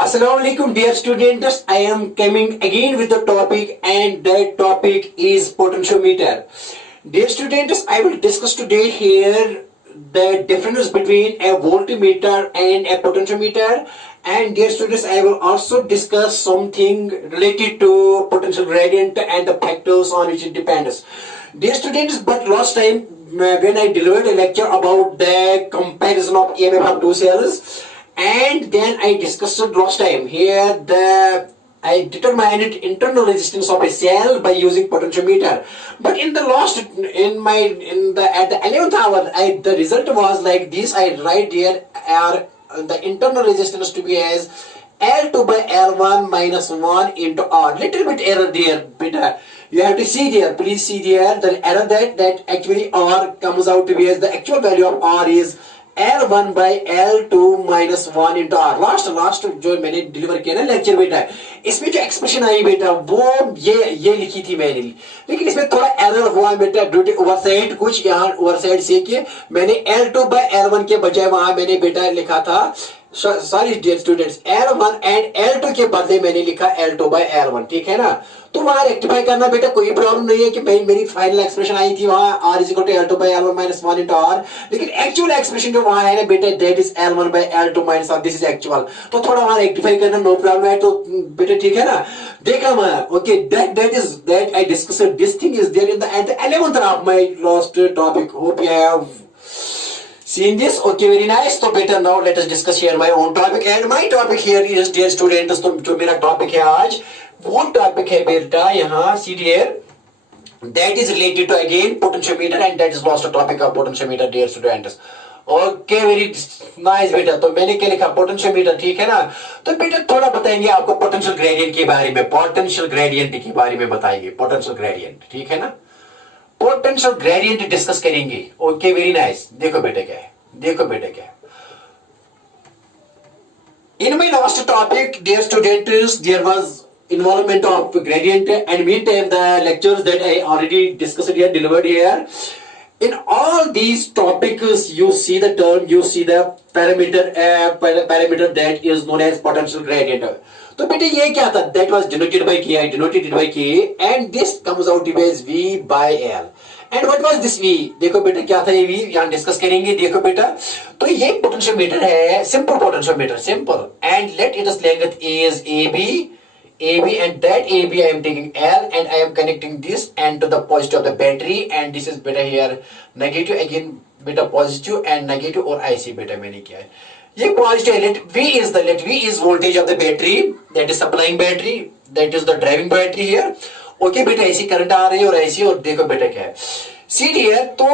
Assalamualaikum dear students, I am coming again with the topic and that topic is potentiometer. Dear students, I will discuss today here the difference between a voltmeter and a potentiometer, and dear students, I will also discuss something related to potential gradient and the factors on which it depends. Dear students, but last time when I delivered a lecture about the comparison of EMF of two cells, and then I discussed it last time here I determined internal resistance of a cell by using potentiometer. But in the last at the 11th hour, the result was like this. I write here the internal resistance to be as L2 by L1 minus 1 into R. Little bit error there, but you have to see there, please see there, the error that actually R comes out to be as the actual value of R is L1 by L2 minus 1 into R. Last जो मैंने deliver किया ना lecture बेटा, इसमें जो expression I बेटा वो ये लिखी थी मैंने, लेकिन इसमें थोड़ा एरर हुआ बेटा ड्यू टू ओवरसाइड कुछ यहाँ ओवरसाइड से कि मैंने L2 by L1 के बजाय वहां मैंने बेटा लिखा था, sorry dear students, L1 and L2 के बदले मैंने लिखा L2 by L1, ठीक है ना। तो वहां रेक्टिफाई करना बेटा कोई प्रॉब्लम नहीं है कि मेरी फाइनल एक्सप्रेशन आई थी वहां R is equal to L2 by L1 minus 1 into R, लेकिन एक्चुअल एक्सप्रेशन जो वहां है ना बेटा that is L1 by L2 minus R, this is actual. तो थोड़ा वहां रेक्टिफाई करना नो प्रॉब्लम है, तो बेटा ठीक है ना। देखा वहां okay that I discussed this thing is there in the at the 11th of my last topic. Hope you have seen this. Okay, very nice. So better now let us discuss here my own topic, and my topic here is dear students, तो जो मेरा topic है आज वो topic है बेटा यहाँ see here, that is related to again potentiometer, and that is last topic of potentiometer dear students. Okay very nice बेटा। तो मैंने क्या लिखा पोटेंशियोमीटर, ठीक है ना। तो बेटा थोड़ा बताएंगे आपको पोटेंशियल ग्रेडियंट के बारे में, पोटेंशियल ग्रेडियंट के बारे में बताएंगे, पोटेंशियल ग्रेडियंट, ठीक है ना। पोटेंशियल ग्रेडियंट डिस्कस करेंगे। Okay very nice. देखो बेटा क्या है, देखो बेटा क्या है। In my last topic, dear students, there was involvement of gradient, and meantime the lectures that I already discussed here, delivered here. In all these topics, you see the term, you see the parameter that is known as potential gradient. तो बेटे ये क्या था? That was denoted by K, and this comes out to be as V by L. And what was this V? देखो बेटा क्या था ये V, यहाँ डिस्कस करेंगे। देखो बेटा तो ये पोटेंशियोमीटर है, simple potentiometer, simple, and let its length is AB, and that AB I am taking L, and I am connecting this and to the positive of the battery, and this is beta here negative, again beta positive and negative, और IC beta मैंने किया है ये positive है। let V is voltage of the battery, that is supplying battery, that is the driving battery here. Okay बेटा ऐसी current आ रही है और ऐसी, और देखो बेटा क्या है सी डी है। तो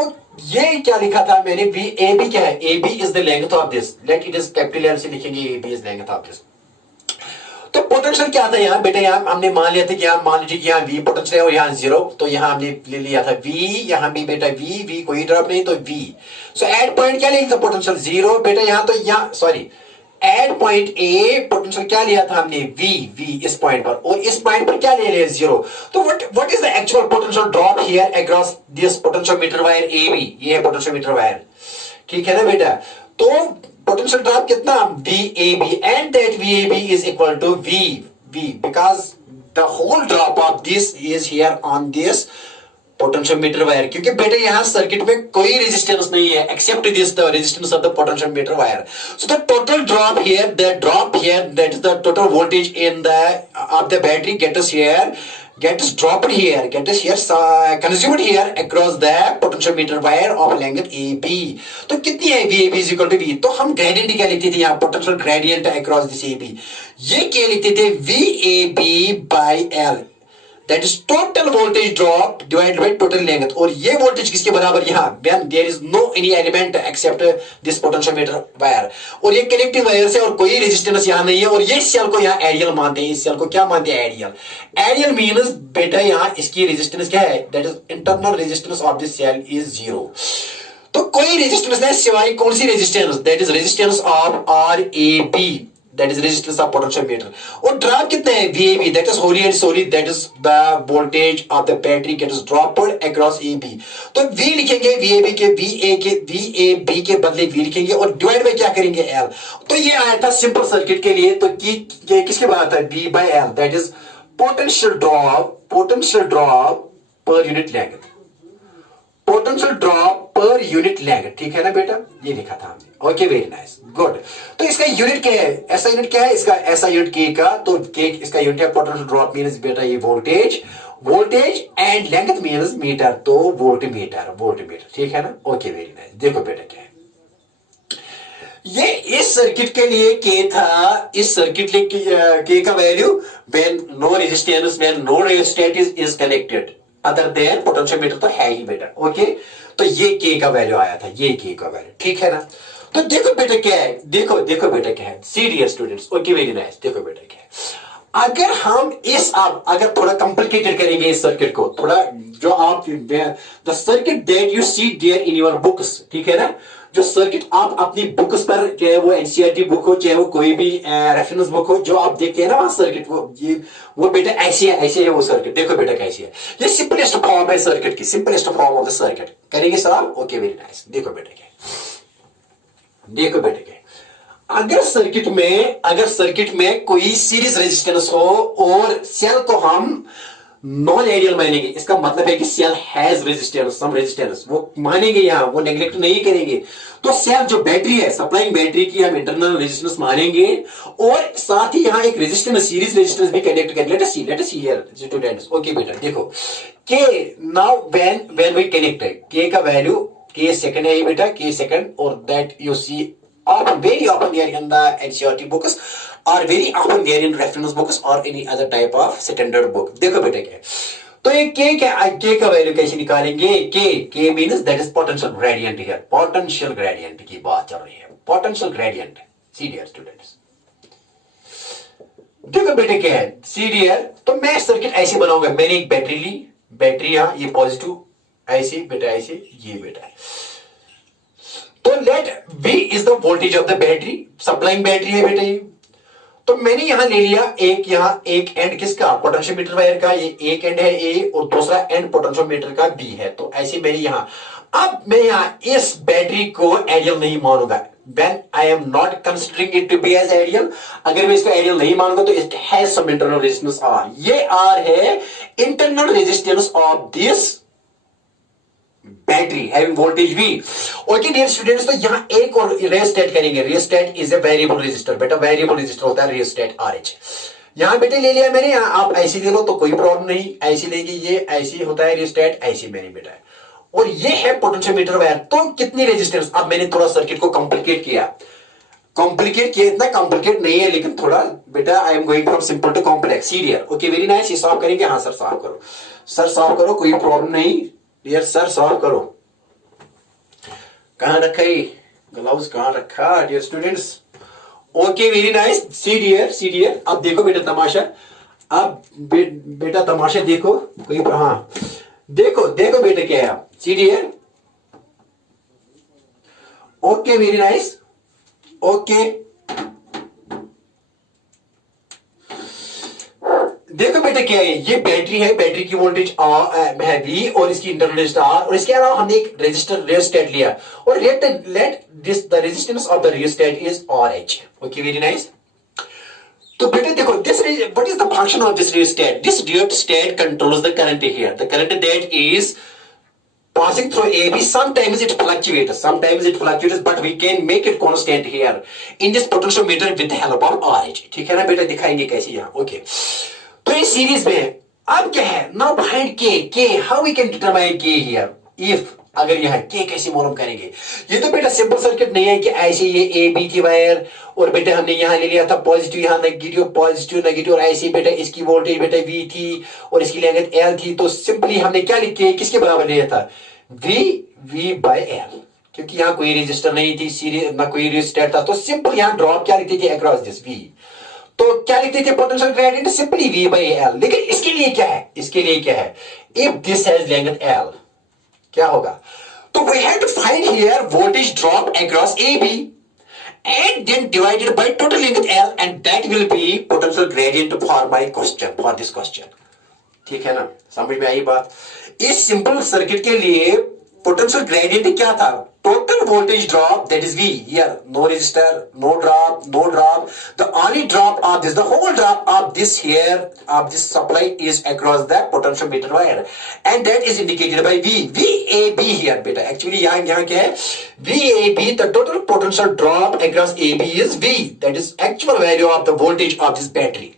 ये क्या लिखा था मैंने, V AB क्या है, AB is the length of this, let it is capital L से लिखेंगे, AB is length of this। तो पोटेंशियल क्या था यहाँ बेटा, यहाँ हमने मान लिया था कि यहाँ मान लीजिए कि यहाँ V पोटेंशियल है और यहाँ 0, तो यहाँ हमने ले लिया था V, यहाँ भी बेटा V कोई ड्रॉप नहीं, तो V। सो एट पॉइंट क्या लिया था पोटेंशियल 0 बेटा, यहाँ तो यहाँ sorry at point A potential क्या लिया था हमने V इस पॉइंट पर, और इस पॉइंट पर क्या ले लिया 0। तो what is the actual potential drop here across this potentiometer wire AB, ये है पोटेंशियोमीटर वायर, ठीक है ना बेटा। तो potential drop कितना VAB, and that VAB is equal to V because the whole drop of this is here on this potentiometer wire, क्योंकि बेटे यहाँ सर्किट में कोई रेजिस्टेंस नहीं है except this the resistance of the potentiometer wire. So the total drop here, that is the total voltage in the of the battery gets dropped here, consumed here across the potentiometer wire of length AB. तो कितनी है VAB is equal to V। तो हम gradient क्या लिखते थे यहाँ, potential gradient across this AB, ये क्या लिखते थे VAB by L, that is total voltage drop divided by total length, और ये वोल्टेज किसके बराबर यहाँ, when there is no any element except this potentiometer wire, और ये कनेक्टिंग वायर से और कोई रेजिस्टेंस यहाँ नहीं है, और ये सेल को यहाँ आइडियल मानते हैं, इस सेल को क्या मानते हैं आइडियल मींस बेटा यहाँ इसकी रेजिस्टेंस क्या है, that is internal resistance of this cell is 0। तो कोई रेजिस्टेंस नहीं सिवाय कौन सी resistance, that is resistance of RAB, that is resistance of potentiometer. और ड्रॉप कितना है VAB, that is wholly and solely that is the voltage of the battery gets dropped across AB. तो V लिखेंगे VAB के VAB के बदले V लिखेंगे और डिवाइड बाय क्या करेंगे L. तो ये आया था सिंपल सर्किट के लिए. तो किसके बाद था V by L, that is potential drop per unit length. Potential drop per unit length. ठीक है ना बेटा, ये लिखा था हमने. Okay, very nice, good. तो इसका यूनिट क्या है, ऐसा यूनिट क्या है इसका, ऐसा यूनिट के का. तो के इसका यूनिट है पोटेंशियल ड्रॉप मींस बेटा ये voltage and length means metre, तो वोल्टमीटर. ठीक है ना. Okay, very nice. देखो बेटा क्या है ये, इस सर्किट के लिए के था. इस सर्किट के का value when no resistance, when no resistance is connected other than potentiometer तो है ही बेटा. ओके, तो ये के का वैल्यू आया था, ये के का वैल्यू. ठीक है ना. तो देखो बेटा क्या है, देखो बेटा क्या है. See dear students, okay, very nice. देखो बेटा क्या है, अगर हम अगर थोड़ा कॉम्प्लिकेटेड करेंगे इस सर्किट को, थोड़ा जो आप the circuit that you see there in your books. ठीक है ना, जो सर्किट आप अपनी बुक्स पर, चाहे वो एनसीईआरटी बुक हो, चाहे वो कोई भी रेफरेंस बुक हो, जो आप देखते हैं ना वहां सर्किट, वो बेटा ऐसे है वो सर्किट. देखो बेटा कैसी है, ये सिंपलेस्ट फॉर्म है सर्किट की, simplest form of the circuit. करेंगे सर आप. Okay, very nice. देखो बेटा क्या, अगर सर्किट में कोई सीरीज रेजिस्टेंस हो और सेल को हम नॉन आइडियल मानेंगे, इसका मतलब है कि cell has resistance, some resistance, वो मानेंगे यहां, वो नेग्लेक्ट नहीं करेंगे. तो सेल जो बैटरी है, सप्लाइंग बैटरी की हम इंटरनल रेजिस्टेंस मानेंगे और साथ ही यहां एक रेजिस्टेंस, सीरीज रेजिस्टेंस भी कनेक्ट कर. Let us see here students. Okay बेटा देखो, के नाउ व्हेन वी कनेक्ट, के का वैल्यू, के सेकंड है ये बेटा, के सेकंड, और that you see often, very often there in the NCERT books or very often there in reference books or any other type of standard book. देखो बेटा क्या है, तो ये के का वैल्यू कैसे निकालेंगे. के means that is potential gradient. Here potential gradient की बात चल रही है, पोटेंशियल ग्रेडियंट. सी डियर स्टूडेंट्स, देखो बेटा क्या है, सी डियर. तो मैं सर्किट ऐसे बनाऊंगा, मैंने एक बैटरी ली, बैटरी यहां ये पॉजिटिव, ऐसे बेटा ऐसे, ये बेटा है. तो let V is the voltage of the battery, supplying battery है बेटा ये. तो मैंने यहां ले लिया एक एंड किसका, पोटेंशियोमीटर वायर का. ये एक एंड है A और दूसरा एंड पोटेंशियोमीटर का B है. तो ऐसे मैंने यहां, अब मैं यहां इस बैटरी को आइडियल नहीं मानूंगा. When I am not considering it to be as ideal, अगर मैं इसको आइडियल नहीं मानूंगा तो it has some internal resistance R. ये R है internal resistance of this battery having voltage V. Okay dear students, तो यहां एक और रियोस्टेट करेंगे. Rheostat is a variable resistor बेटा, वेरिएबल रेजिस्टर होता है रियोस्टेट RH. यहां बेटे ले लिया मैंने, आप ऐसे ले लो तो कोई प्रॉब्लम नहीं, ऐसे लेंगे, ये ऐसे होता है रियोस्टेट, ऐसे मैंने बेटा है. और ये है पोटेंशियोमीटर वायर. तो कितनी रेजिस्टेंस, अब मैंने थोड़ा सर्किट को कॉम्प्लिकेट किया, इतना कॉम्प्लिकेट नहीं है लेकिन थोड़ा बेटा, I am going from simple to complex. See dear, okay, very nice. ये सॉल्व करेंगे. हाँ सर सॉल्व करो, सर सॉल्व करो, कोई प्रॉब्लम नहीं. डियर सर सॉल्व करो. कहां रखा है ग्लव्स, कहां रखा dear students. Okay, very nice. See dear. अब देखो बेटा तमाशा, अब बेटा तमाशा देखो, कोई हाँ देखो बेटा क्या है. See dear, okay, very nice. Okay, देखो बेटा क्या है, ये बैटरी है, बैटरी की वोल्टेज है V और इसकी इंटरनल रेजिस्टेंस R, और इसके अलावा हमने एक रेजिस्टर रियोस्टेट लिया और let this the resistance of the rheostat is RH. Okay, very nice. तो बेटा देखो, this what is the function of this rheostat. This rheostat controls the current here, the current that is passing through AB. Sometimes it fluctuates, but we can make it constant here in this potentiometer with the help of RH. ठीक है ना बेटा, दिखाएंगे कैसे यहाँ. Okay, तो इस series में अब क्या है, नाउ फाइंड के हाउ वी कैन डिटरमाइन के हियर. इफ अगर यहाँ के कैसे मालूम करेंगे, ये तो बेटा सिंपल सर्किट नहीं है कि ऐसे ये ए बी थी वायर और बेटा हमने यहाँ ले लिया था पॉजिटिव, यहाँ नेगेटिव और ऐसे बेटा इसकी वोल्टेज बेटा V थी और इसकी लेंथ L थी. तो सिंपली हमने क्या लिख के किसके बराबर लिया था, V by L, क्योंकि यहाँ कोई रेजिस्टर नहीं थी, सीरीज ना कोई रेजिस्टर था. तो सिंपल यहाँ ड्रॉप क्या लिखते थे अक्रॉस दिस V. तो क्या लिखते थे potential gradient, simply V by L. लेकिन इसके लिए क्या है, if this has length L क्या होगा. तो we have to find here voltage drop across AB and then divided by total length L, and that will be potential gradient for my question, for this question. ठीक है ना, समझ में आई बात। इस सिंपल सर्किट के लिए पोटेंशियल ग्रेडियंट क्या था? Total voltage drop, that is V here, no resistor, no drop, the only drop of this, the whole drop of this here, of this supply is across the potentiometer wire, and that is indicated by VAB here बेटा। Actually यहाँ क्या है? VAB, the total potential drop across AB is V, that is actual value of the voltage of this battery।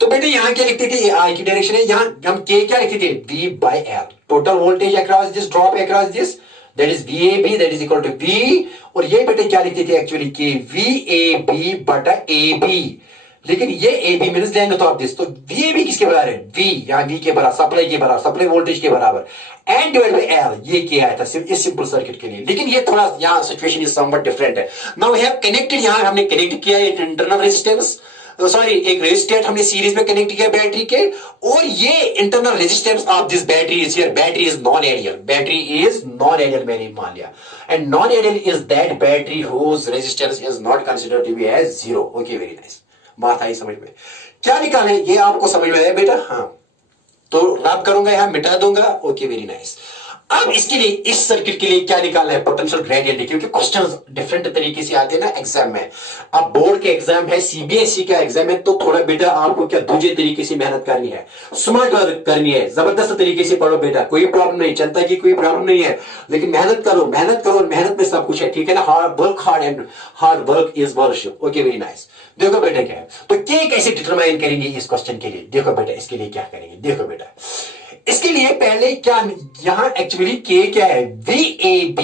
तो बेटे यहां क्या लिखते थे? आई की डायरेक्शन है, यहां हम के क्या लिखते थे? V by L, total voltage across this, drop across this, that is VAB, that is equal to V। और ये बेटे क्या लिखते थे एक्चुअली? के VAB बटा AB, लेकिन ये AB means length of this, तो VAB किसके बराबर है? V, यहां V के बराबर, सप्लाई के बराबर, सप्लाई वोल्टेज के बराबर, एंड डिवाइड बाय L, ये क्या आया था सिर्फ इस सिंपल सर्किट के लिए। लेकिन ये थोड़ा यहां सिचुएशन इज समवट डिफरेंट है। नाउ वी हैव कनेक्टेड, यहां हमने कनेक्ट किया एक इंटरनल रेजिस्टेंस, सॉरी एक रेजिस्टेंस हमने सीरीज में कनेक्ट किया बैटरी के, और ये internal resistance of this battery is here, battery is non ideal, battery is non ideal मैंने मान लिया, and non ideal is that battery whose resistance is not considered to be as zero. Okay, very nice, बात आई समझ में? क्या निकालें ये आपको समझ में आया बेटा? हाँ, तो रब करूंगा, यहां मिटा दूंगा। Okay, very nice. अब इसके लिए, इस सर्किट के लिए क्या निकालना है? पोटेंशियल ग्रेडियंट, क्योंकि क्वेश्चंस डिफरेंट तरीके से आते हैं ना एग्जाम में। अब बोर्ड के एग्जाम है, सीबीएसई का एग्जाम है, तो थोड़ा बेटा आपको क्या दूसरे तरीके से मेहनत करनी है, स्मार्ट वर्क करनी है, जबरदस्त तरीके से पढ़ो बेटा, कोई प्रॉब्लम नहीं, चिंता की कोई प्रॉब्लम नहीं है, लेकिन मेहनत करो, मेहनत करो, मेहनत में सब कुछ है, ठीक है ना? Hard work and hard work is worship. Okay, very nice. देखो बेटा क्या है, तो के कैसे डिटरमाइन करेंगे इस क्वेश्चन के लिए? देखो बेटा इसके लिए क्या करेंगे, देखो बेटा इसके लिए पहले क्या, यहां एक्चुअली के क्या है? VAB,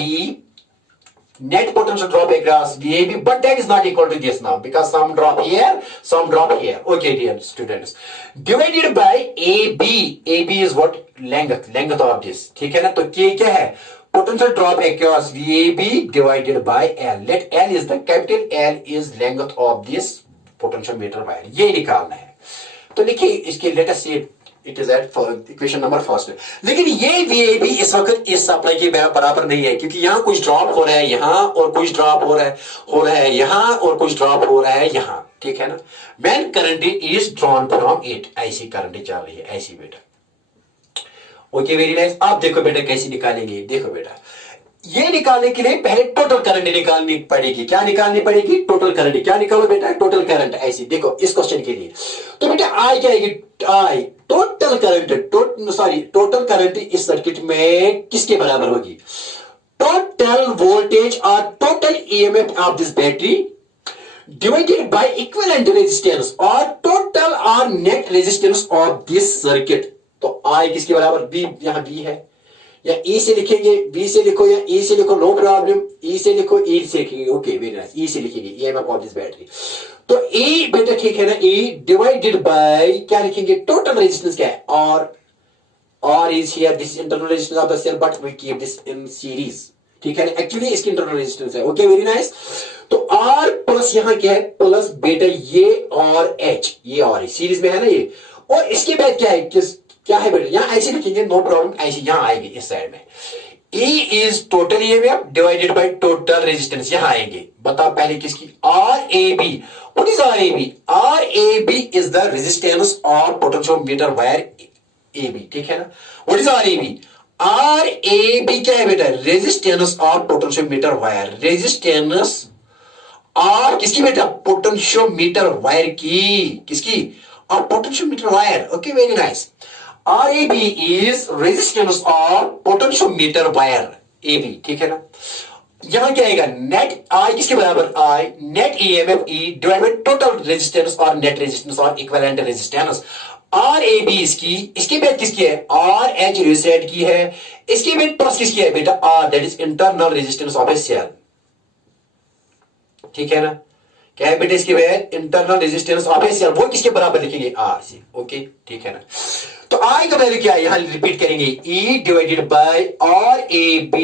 net potential drop across VAB, but that is not equal to this now because some drop here, some drop here. Okay, dear students, divided by AB, AB is what? length of this, ठीक है ना? तो K क्या है? Potential drop across VAB divided by L. Let L is the capital L is length of this potentiometer wire. ये निकालना है। तो लिखिए इसके, let us see it is at equation number first. लेकिन ये VAB इस वक्त इस सप्लाई के बराबर नहीं है, क्योंकि यहां कुछ ड्रॉप हो रहा है, यहां और कुछ ड्रॉप हो रहा है यहां और कुछ ड्रॉप हो रहा है यहां, ठीक है ना? When current is drawn from it, ऐसी करंट चल रही है, ऐसी बेटा। Okay, very nice. आप देखो बेटा कैसे निकालेंगे, देखो बेटा ये निकालने के लिए पहले टोटल करंट निकालनी पड़ेगी। क्या निकालनी पड़ेगी? Total current. क्या निकालो बेटा? Total current. ऐसी देखो इस क्वेश्चन के लिए, तो बेटा आई क्या आएगी? आई टोटल करंट, टोटल करंट इस सर्किट में किसके बराबर होगी? टोटल वोल्टेज और total EMF of this battery divided by equivalent resistance और टोटल और net resistance of this circuit. तो आई किसके बराबर? बी, यहां बी है, या E से लिखेंगे, B से लिखो या E से लिखो, नो प्रॉब्लम, E से लिखो, E से लिखेंगे। ओके, वेरी नाइस, E से लिखेंगे, EMF ऑफ दिस बैटरी। तो E बेटा ठीक है ना, E डिवाइडेड बाय क्या लिखेंगे? टोटल रेजिस्टेंस क्या है? और is here, this internal resistance of the cell, but we keep this in series, ठीक है ना? एक्चुअली इसकी इंटरनल रेजिस्टेंस है। Okay, very nice. तो R प्लस यहां क्या है? प्लस बेटा ये और H, ये और सीरीज में है ना ये, और इसके बाद क्या है? क्या है बेटा? यहां ऐसे लिखेंगे, नो प्रॉब्लम, ऐसे यहां आएंगे इस साइड में। E is total EMF divided by total resistance, यहां आएंगे। बताओ पहले किसकी? RAB। What is RAB? RAB is the resistance of potentiometer wire AB, ठीक है ना? What is RAB? RAB क्या है बेटा? Resistance of potentiometer wire, resistance और किसकी बेटा? पोटेंशियोमीटर वायर की, किसकी? और potentiometer wire. Okay, very nice. RAB is resistance of potentiometer wire AB, ठीक है ना? यहां क्या आएगा? नेट I किसके बराबर? I net EMF E divide by total resistance और नेट रेजिस्टेंस और इक्विवेलेंट रेजिस्टेंस। RAB इसकी, इसके बाद किसकी है? RH रिसेट की है, इसके बाद प्लस किसकी है बेटा? R, that is internal resistance of a cell, ठीक है ना? क्या है बेटा इसके बाद? Internal resistance of a cell, वो किसके बराबर लिखेंगे? R से। ओके, ठीक है ना? तो आई का वैल्यू क्या है? यहां रिपीट करेंगे, E divided by RAB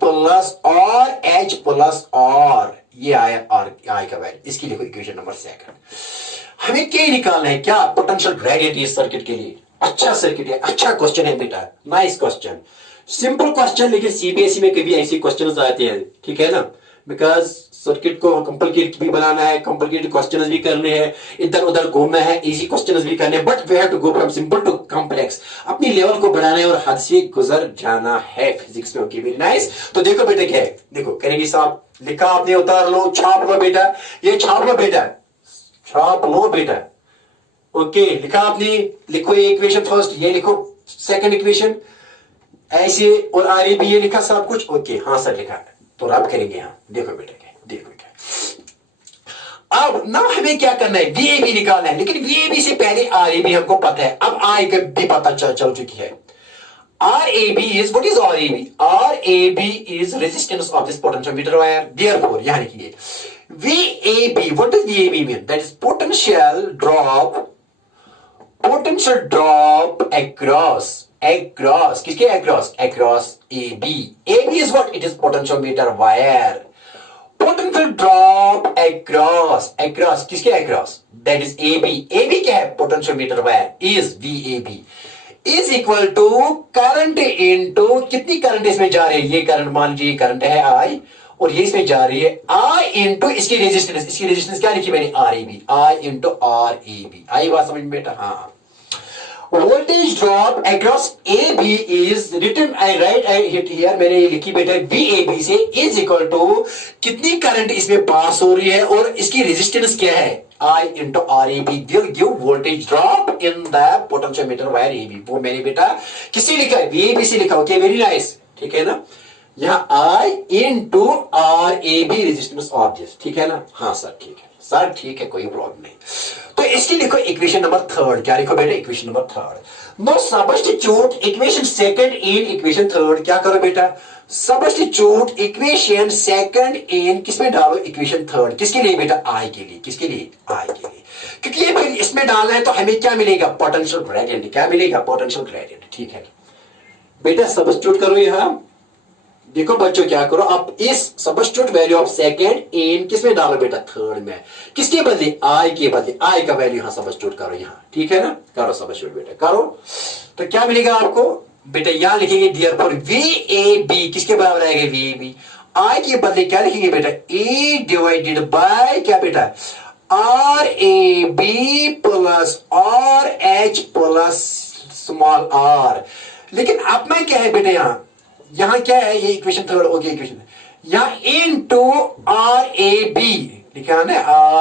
plus RH plus R, ये आया आई का वैल्यू। इसकी लिखो इक्वेशन नंबर सेकंड। हमें क्या निकालना है? क्या? पोटेंशियल ग्रेडियंट इस सर्किट के लिए। अच्छा सर्किट है, अच्छा क्वेश्चन है बेटा, नाइस क्वेश्चन, सिंपल क्वेश्चन, लेकिन सीबीएसई में कभी ऐसे क्वेश्चन आते हैं, ठीक है ना? बिकॉज सर्किट को कॉम्प्लिकेट भी बनाना है, कॉम्प्लिकेटेड क्वेश्चंस भी करने हैं, इधर उधर घूमना है, इजी क्वेश्चंस भी करने हैं, but we have to go from simple to complex. अपनी लेवल को बढ़ाना है और हद से गुजर जाना है फिजिक्स में। Okay, very nice. तो देखो बेटा क्या है, देखो करेंगे साहब, लिखा आपने, उतार लो, छाप लो बेटा, ये छाप लो बेटा, छाप लो बेटा। ओके, लिखा आपने, लिखो ये इक्वेशन फर्स्ट, ये लिखो सेकंड इक्वेशन, ऐसे, और आगे भी ये लिखा सब कुछ। ओके, हाँ सर लिखा है, तो रब करेंगे। हाँ देखो बेटा क्या, देखो बेटा, अब ना हमें क्या करना है, वीएबी निकालना है, लेकिन वीएबी से पहले आरएबी हमको पता है, अब आई का भी पता चल चुकी है। RAB is, what is RAB? RAB is resistance of this potentiometer wire. Therefore, यहाँ लिखिए VAB. What does VAB mean? That is potential drop across किसके across AB. AB is what? It is potentiometer wire. Potential drop across किसके across? That is AB. AB क्या है? Potentiometer wire is VAB. Is equal to current into, कितनी current इसमें जा रही है, ये करंट मान लीजिए करंट है आई, और ये इसमें जा रही है आई इंटू इसकी रेजिस्टेंस क्या लिखी मैंने, RAB, आई इंटू RAB। आई बात समझ में बेटा? हाँ। Voltage drop across AB is written, I write, I hit here, मैंने ये लिखी बेटा VAB से, इज इक्वल टू कितनी करंट इसमें पास हो रही है और इसकी रेजिस्टेंस क्या है, I into RAB will give voltage drop in the potentiometer wire AB। वो मैंने बेटा किससे लिखा है, VAB से लिखा। ओके, वेरी नाइस, ठीक है ना। यहाँ I into RAB resistance of this, ठीक है ना? हाँ सर ठीक है, सर ठीक है, कोई प्रॉब्लम नहीं। तो इसकी लिखो इक्वेशन नंबर थर्ड, क्या लिखो बेटा, equation number third. No substitute equation second in equation third, क्या करो बेटा, सब्स्टिट्यूट इक्वेशन सेकंड इन किसमें डालो, इक्वेशन थर्ड। किसके लिए बेटा, आई के लिए। किसके लिए, आई के लिए, क्योंकि ये फिर इसमें डालना है तो हमें क्या मिलेगा, पोटेंशियल ग्रेडियंट। क्या मिलेगा, पोटेंशियल ग्रेडियंट, ठीक है बेटा। सब्स्टिट्यूट करो यहां, देखो बच्चों क्या करो, आप इस substitute value of second in किसमें डालो बेटा, थर्ड में। किसके बदले, आई के बदले, आई का वैल्यू यहां सब्स्टिट्यूट करो यहां, ठीक है ना, करो सब्स्टिट्यूट बेटा, करो। तो क्या मिलेगा आपको बेटा, यहां लिखेंगे देयरफॉर VAB किसके बराबर आएगा, VAB। आई के बदले क्या लिखेंगे बेटा, E डिवाइडेड बाय क्या बेटा, RAB plus RH plus small r। लेकिन अपना क्या है बेटा, यहां क्या है, ये इक्वेशन थर्ड, ओके इक्वेशन, यहां इनटू RAB लिखा है ना,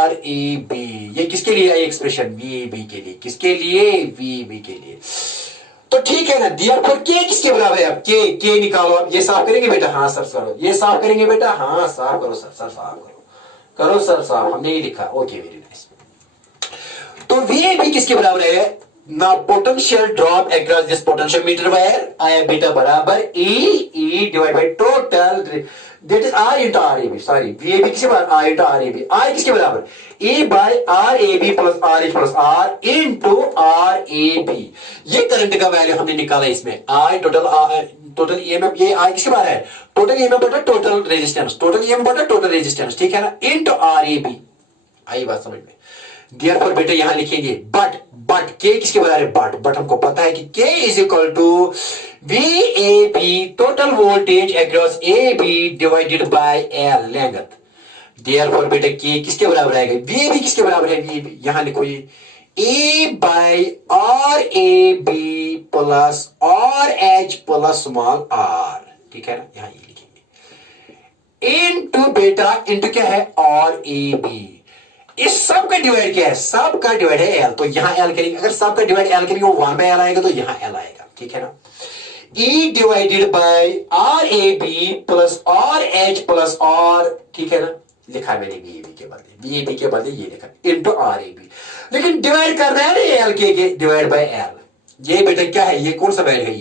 RAB, ये किसके लिए है एक्सप्रेशन, VAB के लिए। किसके लिए, VAB के लिए। तो ठीक है ना, देयरफॉर के किसके बराबर है, अब के निकालो। अब ये साफ करेंगे बेटा, हाँ सर करो, ये साफ करेंगे बेटा, हाँ साफ करो सर, साफ करो सर साफ, हमने ये लिखा। Okay, very nice. तो VAB किसके बराबर है ना, potential drop across this potentiometer wire आया बेटा बराबर E divide by total, that is I into RAB। Sorry, VAB किसके बराबर, I इंटू RAB। I किसके बराबर, E by RAB plus RH plus R into RAB। ये करंट का value हमने निकाला इसमें, I टोटल EMF, ये I किसके बराबर है, टोटल EMF बटा टोटल रेजिस्टेंस, टोटल EMF बटा टोटल रेजिस्टेंस, ठीक है ना, इंटू RAB। आई बात समझ में? देयरफॉर बेटा यहां लिखेंगे बट के किसके बराबर है, बट हमको पता है कि K is equal to VAB total voltage across AB divided by L length. Therefore बेटा के किसके बराबर आएगा, VAB किसके बराबर है, VAB यहां लिखो ये A by RAB plus RH plus small r, ठीक है ना, यहां ये लिखेंगे इनटू बेटा, इनटू क्या है, RAB। इस सब का डिवाइड क्या है, सब का डिवाइड है L, तो यहां L करेंगे। अगर सब का डिवाइड L करेंगे वो 1 बाय L आएगा, तो यहां L आएगा, ठीक है ना। E divided by RAB plus RH plus R, ठीक है ना, लिखा मैंने VAB के बदले ये लिखा इनटू RAB। लेकिन डिवाइड करना है ना L के डिवाइड बाय L। ये बेटा क्या है, ये कौन सा वैल्यू है,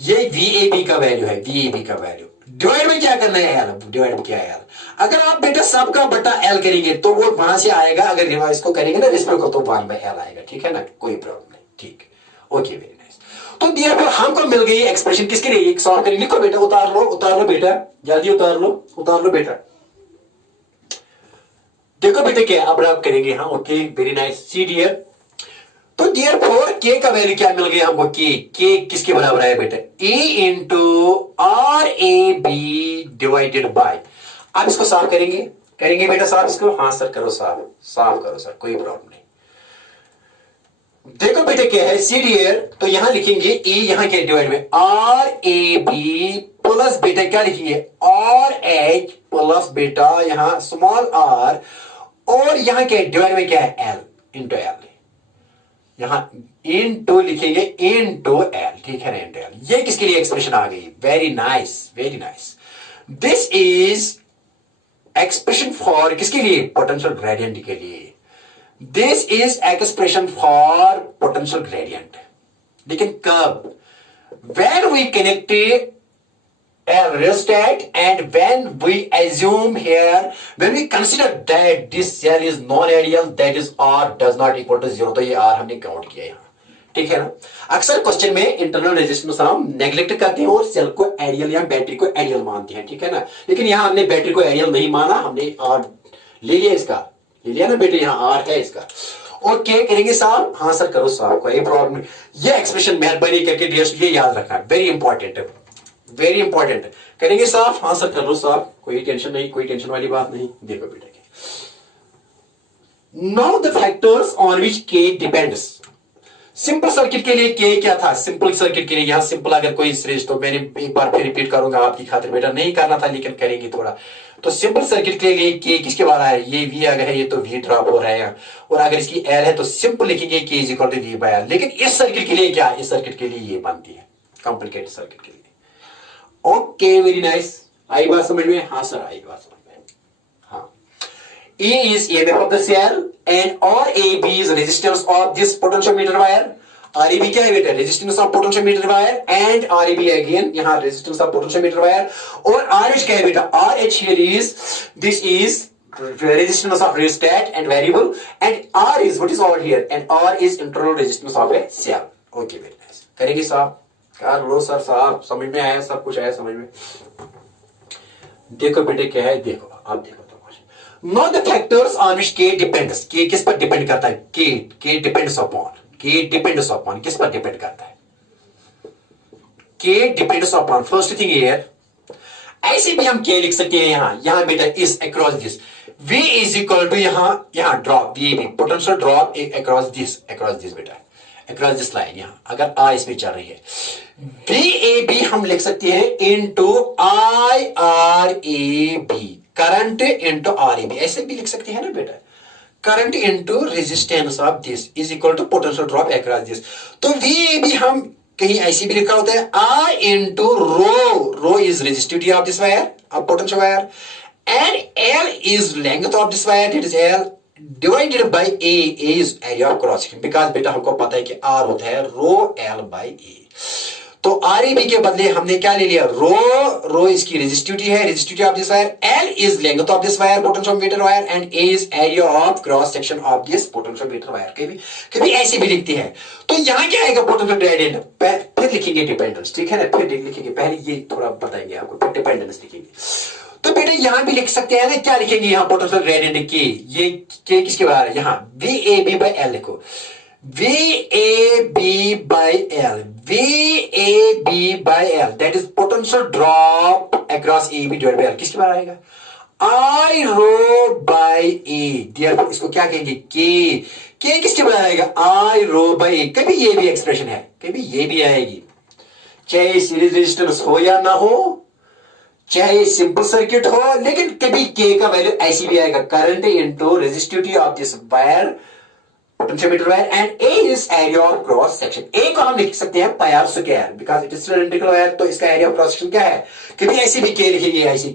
ये VAB का वैल्यू है, VAB का वैल्यू। डिवाइड में क्या करना है, L, डिवाइड में क्या है L। अगर आप बेटा सबका बटा L करेंगे तो वो वहां से आएगा, अगर रिवाइज को करेंगे ना रेशो को, तो 1 बाय L आएगा, ठीक है ना, कोई प्रॉब्लम नहीं, ठीक। Okay, very nice. तो देयरफॉर हमको मिल गई एक्सप्रेशन किसके लिए, एक सॉल्व करेंगे। लिखो बेटा, उतार लो बेटा, जल्दी उतार लो बेटा। देखो बेटा क्या अब आप करेंगे, हाँ okay, very nice, see dear. तो देयरफॉर के का वैल्यू क्या मिल गया हमको, के किसके बराबर है बेटा, E into RAB divided bye आप इसको साफ करेंगे, करेंगे बेटा साफ इसको? हाँ सर करो साफ, साफ करो सर, कोई प्रॉब्लम नहीं। देखो बेटा क्या है, सी डियर, तो यहां लिखेंगे ए, यहां क्या डिवाइड में आर ए बी प्लस बेटा क्या लिखेंगे आर एच प्लस बेटा यहां स्मॉल आर, और यहां क्या डिवाइड में क्या है एल इंटू एल, यहां इंटू लिखेंगे इंटू एल, ठीक है ना, इंटू एल। ये किसके लिए एक्सप्रेशन आ गई? Very nice, very nice. This is expression for किसके लिए? पोटेंशियल ग्रेडियंट के लिए। This is expression for potential gradient. लेकिन कब? when we connect a rheostat and when we assume here, when we consider that this cell is non-ideal, that is r does not equal to 0, तो ये r हमने count किया यहाँ, ठीक है ना। अक्सर क्वेश्चन में इंटरनल रेजिस्टेंस हम नेग्लेक्ट करते हैं और सेल को आइडियल या बैटरी को आइडियल मानते हैं, ठीक है ना। लेकिन यहाँ हमने बैटरी को आइडियल नहीं माना, हमने r ले लिया, इसका ले लिया ना बेटे, यहाँ r है इसका। ओके करेंगे साहब? हाँ सर करो साहब, कोई प्रॉब्लम नहीं। ये एक्सप्रेशन मेहरबानी करके ये याद रखना, वेरी इंपॉर्टेंट है, वेरी इंपॉर्टेंट। करेंगे साहब? हाँ सर कर लो साहब, कोई टेंशन नहीं, कोई टेंशन वाली बात नहीं। देखो बेटा, now the factors on which के डिपेंड्स। सिंपल सर्किट के लिए के क्या था? सिंपल सर्किट के लिए यहाँ सिंपल अगर कोई श्रेष्ठ, तो मैंने एक बार फिर रिपीट करूंगा आपकी खातिर बेटा, नहीं करना था लेकिन करेंगे थोड़ा। तो सिंपल सर्किट के लिए के किसके बारे है? ये वी अगर है ये तो वी ड्रॉप हो रहा है, और अगर इसकी एल है तो सिंपल लिखेंगे K is equal to V by L. लेकिन इस सर्किट के लिए क्या? इस सर्किट के लिए ये बनती है, कॉम्प्लिकेटेड सर्किट के लिए। ओके वेरी नाइस, आई बात समझ में? हाँ सर आई बात समझ में। हाँ, E is EMF of the cell and RAB is resistance of this potentiometer wire. RAB क्या है बेटा? Resistance of potentiometer wire, and RAB again यहाँ रेजिस्टेंस ऑफ पोटेंशियोमीटर वायर। और RH क्या है बेटा? RH here is, this is resistance of rheostat and variable, and R is what is R here, and R is internal resistance of a cell. Okay very nice, करेंगे साहब? कर लो sir साहब, समझ में आया? सब कुछ आया समझ में? देखो बेटे क्या है, देखो आप देखो तो कुछ। Now the factors on which K depends, K किस पर डिपेंड करता है? K depends upon, K depends upon किस पर डिपेंड करता है? K depends upon first thing here, ऐसे भी हम K लिख सकते हैं यहाँ बेटा इस across this V is equal to यहाँ drop VAB, potential drop across this बेटा, अक्रॉस दिस लाइन। यहाँ अगर I इसमें चल रही है, VAB हम लिख सकते हैं into IRAB, current into RAB, ऐसे भी लिख सकते हैं ना बेटा, current into resistance of this is equal to potential drop across this. तो VAB हम कहीं ऐसे भी लिखा होता है I into rho is resistivity of this wire, of potential wire, and L is length of this wire, it is L divided by A is area of cross section, because बेटा हमको पता है कि R होता है रो L bye A। तो RAB के बदले हमने क्या ले लिया? रो इसकी रेजिस्टिविटी है, resistivity of this wire, L is length of this wire potentiometer wire, and A is area of cross section of this potentiometer wire. कभी ऐसे भी लिखते हैं। तो यहां क्या आएगा? पोटेंशियल ग्रेडियंट, फिर लिखेंगे डिपेंडेंस, ठीक है ना, फिर लिखेंगे, पहले ये थोड़ा बताएंगे आपको, फिर डिपेंडेंस लिखेंगे। तो बेटा यहां भी लिख सकते हैं ना, क्या लिखेंगे यहाँ? पोटेंशियल ग्रेडियंट के, ये के किसके बराबर है? यहाँ VAB बाय L लिखो, VAB by L, VAB by L, that is potential drop across AB divided by L, किसके बारे आएगा? I rho by A, therefore इसको क्या कहेंगे? K किसके बारे आएगा? I rho by A। कभी ये भी एक्सप्रेशन है, कभी ये भी आएगी, चाहे सीरीज रेजिस्टेंस हो या ना हो, चाहे सिंपल सर्किट हो, लेकिन कभी K का वैल्यू ऐसी भी आएगा, current into resistivity of this wire potentiometer wire, and A is area of cross section. A को हम लिख सकते हैं pi are square, because it is cylindrical wire, तो इसका एरिया ऑफ क्रॉस सेक्शन क्या है? कभी ऐसे भी K लिखेंगे, ऐसे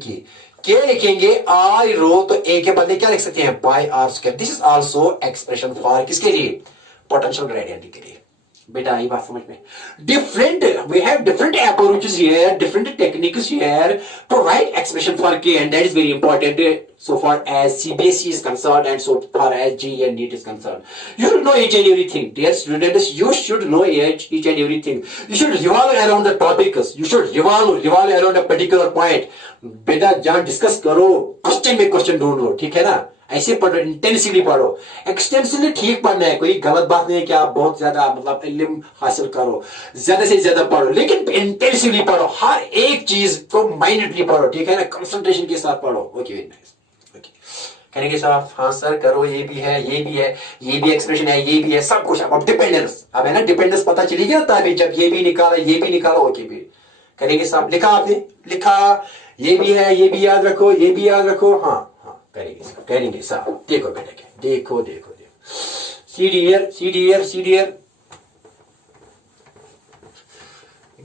K लिखेंगे I रो, तो A के बदले क्या लिख सकते हैं? Pi are square. This is also expression for किसके लिए? पोटेंशियल ग्रेडियंट के लिए। बेटा आई बात समझ में? Different, we have different approaches here, different techniques here to write expression for K, and that is very important so far as CBSE is concerned and so far as JEE and NEET is concerned. You should know each and everything. Dear students, you should know each and everything. You should revolve around the topics. You should revolve around a particular point. बेटा जहां discuss करो, question में question ढूंढ लो, ठीक है ना? ऐसे पढ़ो, इंटेंसिवली पढ़ो। एक्सटेंसिवली ठीक पढ़ना है, कोई गलत बात नहीं है कि आप बहुत ज्यादा मतलब इल्म हासिल करो, ज्यादा से ज्यादा पढ़ो, लेकिन इंटेंसिवली पढ़ो, हर एक चीज को माइन्यूटली पढ़ो, ठीक है ना, कंसंट्रेशन के साथ पढ़ो। Okay, very nice. ओके, करेंगे साहब, हाँ सर करो, ये भी है, ये भी है, ये भी एक्सप्रेशन है, ये भी है, सब कुछ। अब डिपेंडेंस, अब है ना डिपेंडेंस पता चली गया तभी, जब ये भी निकाला, ये भी निकालो। ओके, भी करेंगे साहब, लिखा आपने, लिखा, ये भी है, ये भी याद रखो, ये भी याद रखो। हाँ हाँ, करेंगे साहब, करेंगे साहब। देखो बेटा क्या, देखो देखो देखो, सीडियर सीडियर सीडियर,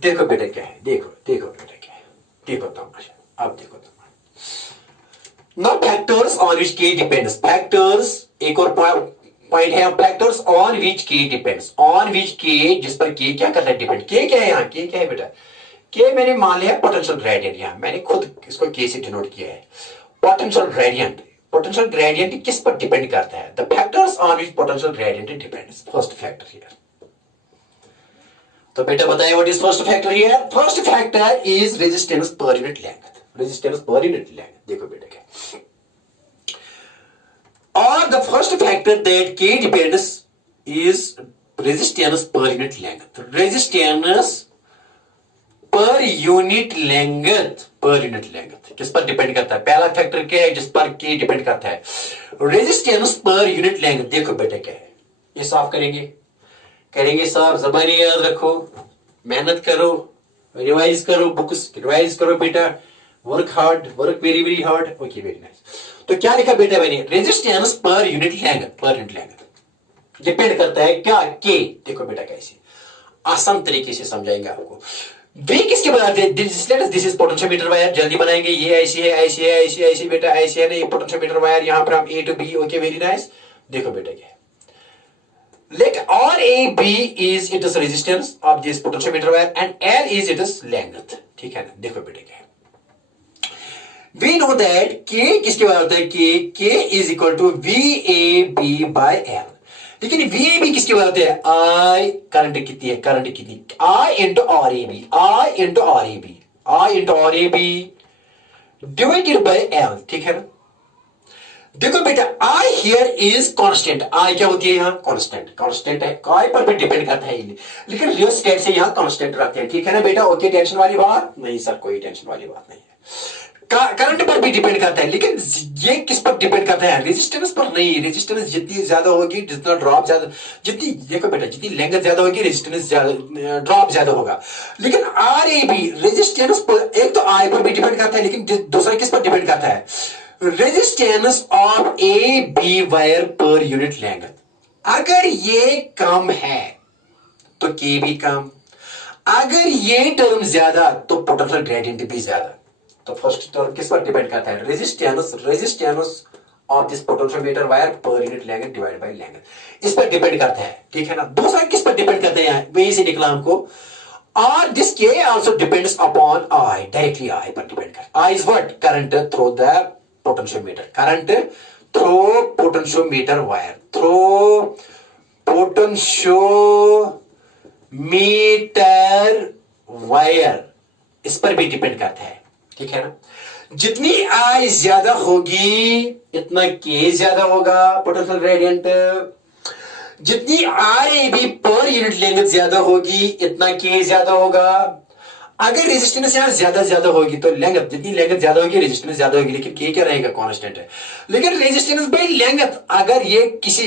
देखो बेटा क्या है, देखो देखो बेटा क्या है, देखो तमाशा, अब देखो तमाशा। नाउ फैक्टर्स ऑन विच के डिपेंड्स, फैक्टर्स, एक और पॉइंट है, फैक्टर्स ऑन विच के डिपेंड्स, ऑन विच के, जिस पर के क्या करता है, डिपेंड। के क्या है यहाँ, के क्या है बेटा, के मैंने मान लिया पोटेंशियल ग्रेडियंट, यहां मैंने खुद इसको के से डिनोट किया है। पोटेंशियल ग्रेडियंट, पोटेंशियल ग्रेडियंट किस पर डिपेंड करता है, the factors on which potential gradient depends, first factor here. तो बेटा बताइए what is first factor here, first factor is resistance per unit length, resistance per unit length. देखो बेटा क्या, और द फर्स्ट फैक्टर दैट के depends is resistance per unit length, resistance per unit length, per unit length किस पर depend करता है, पहला फैक्टर क्या है जिस पर के डिपेंड करता है, रेजिस्टेंस पर यूनिट लेंथ। देखो बेटा क्या है, ये साफ करेंगे, करेंगे साहब, जबानी याद रखो, मेहनत करो, रिवाइज करो, बुक्स रिवाइज करो बेटा, work hard, work very very hard. Okay, very nice. तो क्या लिखा बेटा मैंने, resistance per unit length, per unit length depend करता है क्या, के। देखो बेटा कैसे आसान तरीके से समझाएंगे आपको। वे किसके बनाते हैं, दिस इज पोटेंशियोमीटर वायर, जल्दी बनाएंगे, ये ऐसी है, ऐसी है, ऐसी ऐसी बेटा, ऐसी है ना, ये पोटेंशियोमीटर वायर, यहां पर हम A to B. Okay, very nice. देखो बेटा क्या है, let R A B is its resistance of this potentiometer wire and L is its length, ठीक है ना। देखो बेटे क्या है, we know that K किसके बराबर होता है, K is equal to VAB by L, लेकिन VAB किसके बराबर होता है, I करंट कितनी है, करंट कितनी, I into RAB, I into RAB, I into RAB divided by L, ठीक है ना। देखो बेटा, I here is constant, I क्या होती है यहाँ, कांस्टेंट, कांस्टेंट है, काय पर भी डिपेंड करता है, लेकिन रियोस्टेट से यहाँ कांस्टेंट रखते हैं, ठीक है ना बेटा। ओके, टेंशन वाली बात नहीं सर, कोई टेंशन वाली बात नहीं है। करंट पर भी डिपेंड करता है, लेकिन ये किस पर डिपेंड करता है, रेजिस्टेंस पर नहीं। रेजिस्टेंस जितनी ज्यादा होगी, जितना ड्रॉप ज्यादा, जितनी, देखो बेटा, जितनी लेंथ ज्यादा होगी रेजिस्टेंस ज्यादा, ड्रॉप ज्यादा होगा। लेकिन RAB रेजिस्टेंस पर, एक तो I पर भी डिपेंड करता है, लेकिन दूसरा किस पर डिपेंड करता है, resistance of AB wire per unit length. अगर ये कम है तो K भी कम, अगर ये टर्म ज्यादा तो पोटेंशियल ग्रेडियंट भी ज्यादा। तो फर्स्ट टर्म किस पर डिपेंड करता है, resistance of this potentiometer wire per unit length divide by length, इस पर डिपेंड करता है, ठीक है ना। दूसरा किस पर डिपेंड करता है, वहीं से निकला हमको, और this K also depends upon I, directly I पर डिपेंड करता है। I is what, current through the potentiometer, current through potentiometer wire, through potentiometer wire, इस पर भी डिपेंड करता है, ठीक है ना। जितनी I ज्यादा होगी इतना K ज्यादा होगा, पोटेंशियल ग्रेडियंट। जितनी RAB पर यूनिट लेंथ ज्यादा होगी इतना K ज्यादा होगा। अगर रेजिस्टेंस यहां ज्यादा होगी तो लेंथ, जितनी लेंथ ज्यादा होगी रेजिस्टेंस ज्यादा होगी, लेकिन K क्या रहेगा, कांस्टेंट है। लेकिन रेजिस्टेंस बाय लेंथ, अगर ये किसी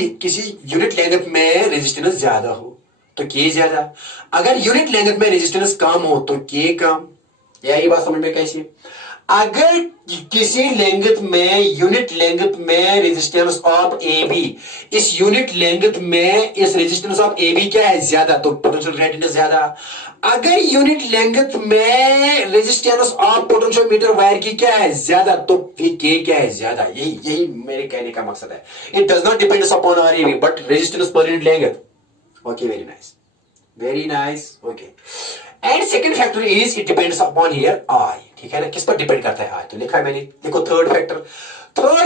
यूनिट लेंथ में रेजिस्टेंस ज्यादा हो तो K ज्यादा, अगर यूनिट लेंथ में रेजिस्टेंस कम हो तो K कम। यही बात समझ में कैसी, अगर किसी लेंथ में, यूनिट लेंथ में रेजिस्टेंस ऑफ AB, इस यूनिट लेंथ में इस रेजिस्टेंस ऑफ AB क्या है, ज्यादा, तो पोटेंशियल ग्रेडियंट ज्यादा। अगर यूनिट लेंथ में रेजिस्टेंस ऑफ पोटेंशियोमीटर वायर की क्या है, ज्यादा, तो K क्या है, ज्यादा। यही मेरे कहने का मकसद है। It does not depend upon RAB but resistance per unit length. Okay, very nice, very nice. Okay, and second factor is it depends upon here I, ठीक है ना, किस पर डिपेंड करता है I, तो लिखा है मैंने। देखो third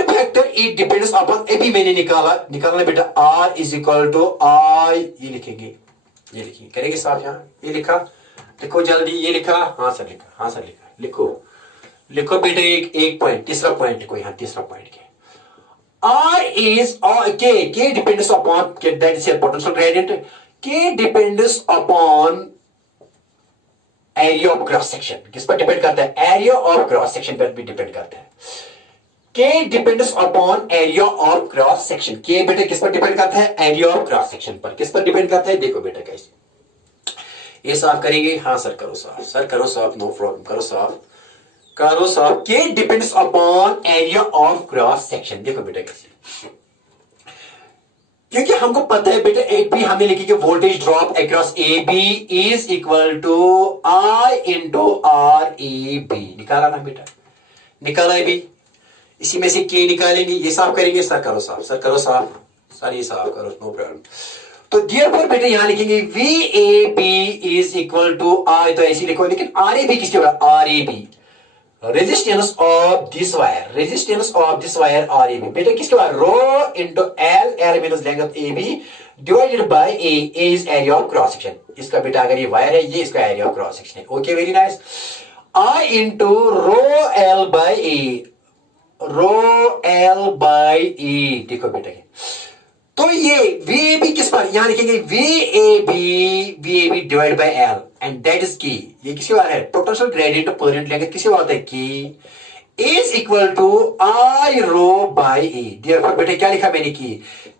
factor it depends upon, अभी मैंने निकालना बेटा, R is equal to I, ये लिखेंगे, ये लिखिए, करेंगे साहब, यहाँ ये लिखा, लिखो जल्दी, ये लिखा, हाँ सर लिखा, हाँ सर लिखा, लिखो बेटा, एक पॉइंट, तीसरा पॉइंट लिखो यहाँ, तीसरा पॉइंट क्या, R is K depends upon that is a potential gradient. K depends upon area of cross section. किस पर डिपेंड करता है? एरिया ऑफ क्रॉस सेक्शन पर भी डिपेंड करता है. K depends upon area of cross section. K बेटा किस पर डिपेंड करता है? एरिया ऑफ क्रॉस सेक्शन पर. किस पर डिपेंड करता है? देखो बेटा कैसे ये साफ करेंगे. हाँ सर करो साफ, सर करो साफ, नो प्रॉब्लम, करो साफ, करो साफ. K depends upon area of cross section. देखो बेटा कैसे, क्योंकि हमको पता है बेटा एक भी हमने लिखी कि voltage drop across A B is equal to I into R A B. निकाला ना बेटा, निकाला है भी. इसी में से के निकालेंगे. ये साफ करेंगे. सर करो साफ, सर करो साफ, सर ये साफ करो, नो प्रॉब्लम. तो देयरफॉर बेटा यहां लिखेंगे V A B is equal to I, तो ऐसे लिखो. लेकिन आर ए बी किसके बराबर? R A B resistance of this wire, resistance of this wire R A B बेटा किसके बाद? Rho into L, L means length of A B divided by A, A is area of cross section. इसका बेटा अगर ये वायर है, ये इसका एरिया ऑफ क्रॉस सेक्शन है. Okay very nice. I into rho L by A, rho L by A. देखो बेटा तो ये वी ए बी किस पर? यहां लिखेंगे V A B divide by L and that is K. ये किसके बारे है? पोटेंशियल ग्रेडियंट पर यूनिट लेंगे. किसके बात है? K is equal to I rho by A. Therefore बेटा क्या लिखा मैंने? K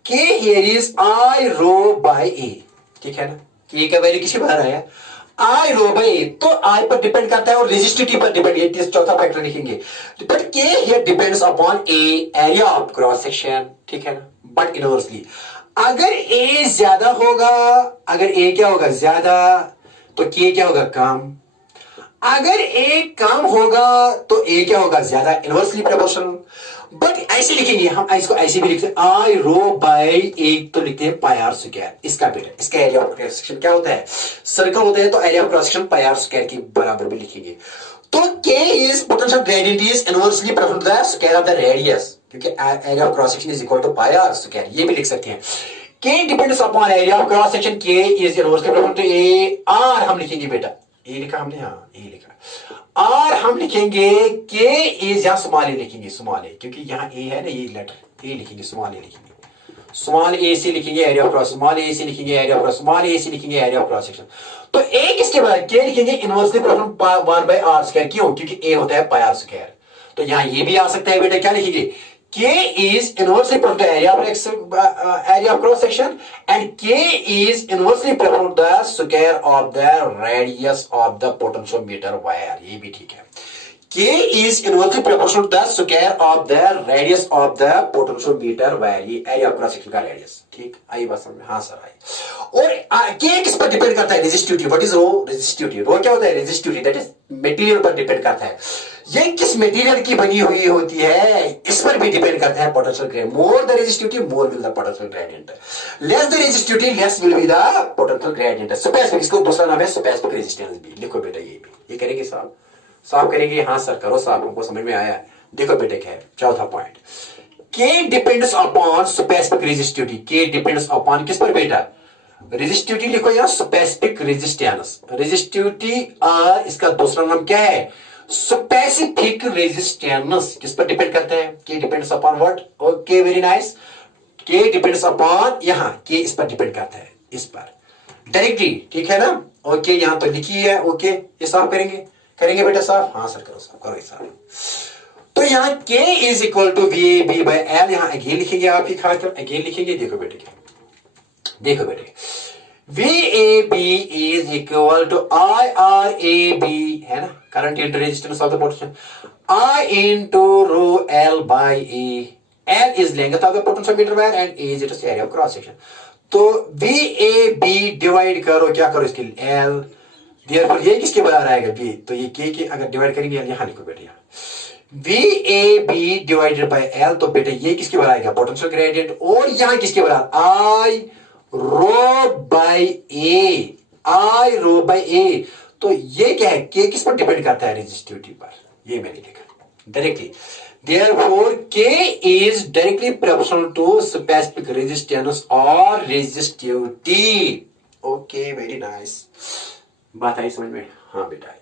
K here is I rho by A. ठीक है ना? के का वैल्यू किसके बाहर आया? I rho by A. तो आई पर डिपेंड करता है और रेजिस्टिविटी पर डिपेंड. ये चौथा फैक्टर लिखेंगे. बट के here depends upon A, area of cross section. ठीक है ना? बट इनवर्सली अगर ए ज्यादा होगा, अगर ए क्या होगा? ज्यादा, तो के क्या होगा? कम. अगर ए कम होगा तो ए क्या होगा? ज्यादा. Inversely proportional. बट ऐसे लिखेंगे हम, इसको ऐसे भी लिखते हैं आई रो बाय ए, तो लिखते हैं पाई आर स्क्वायर. इसका बेटा इसका एरिया ऑफ क्रॉस सेक्शन क्या होता है? सर्कल होता है तो area of cross section pi are square के बराबर भी लिखेंगे. तो K is potential gradient is inversely proportional to the square of the radius, क्योंकि area of cross section is equal to pi are square. ये भी लिख सकते हैं. K depends upon area of cross section. K is inversely proportional to A. R हम लिखेंगे बेटा, ए लिखा हमने, हाँ ए लिखा. R हम लिखेंगे K इज, यहां स्मॉल ए लिखेंगे, स्मॉल ए, क्योंकि यहां ए है ना, ये लेटर ए लिखेंगे, स्मॉल ए लिखेंगे. स्मॉल ए से लिखेंगे एरिया ऑफ क्रॉस, स्मॉल ए से लिखेंगे एरिया ऑफ क्रॉस, स्मॉल ए से लिखेंगे एरिया ऑफ क्रॉस सेक्शन. तो ए किसके बाद? के लिखेंगे inversely proportional 1 by R square. क्यों? क्योंकि ए होता है पाई आर स्क्वायर. तो यहां ये भी आ सकता है बेटा. क्या लिखेंगे? K is inversely proportional to area of cross section and K is inversely proportional to the square of the radius of the potentiometer wire. ये भी ठीक है. K is inversely proportional to the square of the radius of the potentiometer wire. ये area of cross section का radius. ठीक आई बात समझ में? हाँ सर आई. और K किस पर डिपेंड करता है? Resistivity. What is rho? Resistivity. Rho क्या होता है? रेजिस्टिविटी. दैट इज मटेरियल पर डिपेंड करता है. ये किस मटेरियल की बनी हुई होती है, इस पर भी डिपेंड करता है potential gradient. More the resistivity, more will the potential gradient. Less the resistivity, less will be the potential gradient. Specific, इसको दूसरा नाम है स्पेसिफिक रेजिस्टेंस भी. लिखो बेटा ये भी, ये करेंगे साहब, साफ करेंगे. हाँ सर करो साहब, हमको समझ में आया. देखो बेटे क्या है चौथा point. K depends upon specific resistivity. K depends upon किस पर बेटा? रेजिस्टिविटी लिखो या स्पेसिफिक रेजिस्टेंस. रेजिस्टिविटी इसका दूसरा नाम क्या है? Specific resistance. किस पर डिपेंड करता है? K depends upon what? Okay very nice. K depends upon, यहां K इस पर डिपेंड करता है, इस पर डायरेक्टली. ठीक है ना? ओके यहां तो लिखी है. ओके ये साफ करेंगे, करेंगे बेटा साफ. हाँ सर करो साफ, करो ये साफ. तो यहां K is equal to V B by L. यहां अगेन लिखेंगे, आप ही खाकर अगेन लिखेंगे. देखो बेटे क्या, देखो बेटे V A B is equal to I R A B, है ना? Current into resistance of the potential. I into rho L by A. L is length of the potentiometer wire and A is its area of cross section. तो V A B divide करो, क्या करो इसके लिए? L. Therefore ये किसके बराबर आएगा? बी. तो ये के अगर डिवाइड करेंगे, यहां लिखो बेटे, यहां V A B divided by L. तो बेटे ये किसके बराबर आएगा? Potential gradient. और यहां किसके बराबर? I rho by A. I rho by A. तो ये क्या है? के किस पर डिपेंड करता है? रेजिस्टिविटी पर. ये मैंने लिखा directly. Therefore K is directly proportional to specific resistance और रेजिस्टिविटी. Okay very nice. बात आई समझ में? हाँ बेटा आई.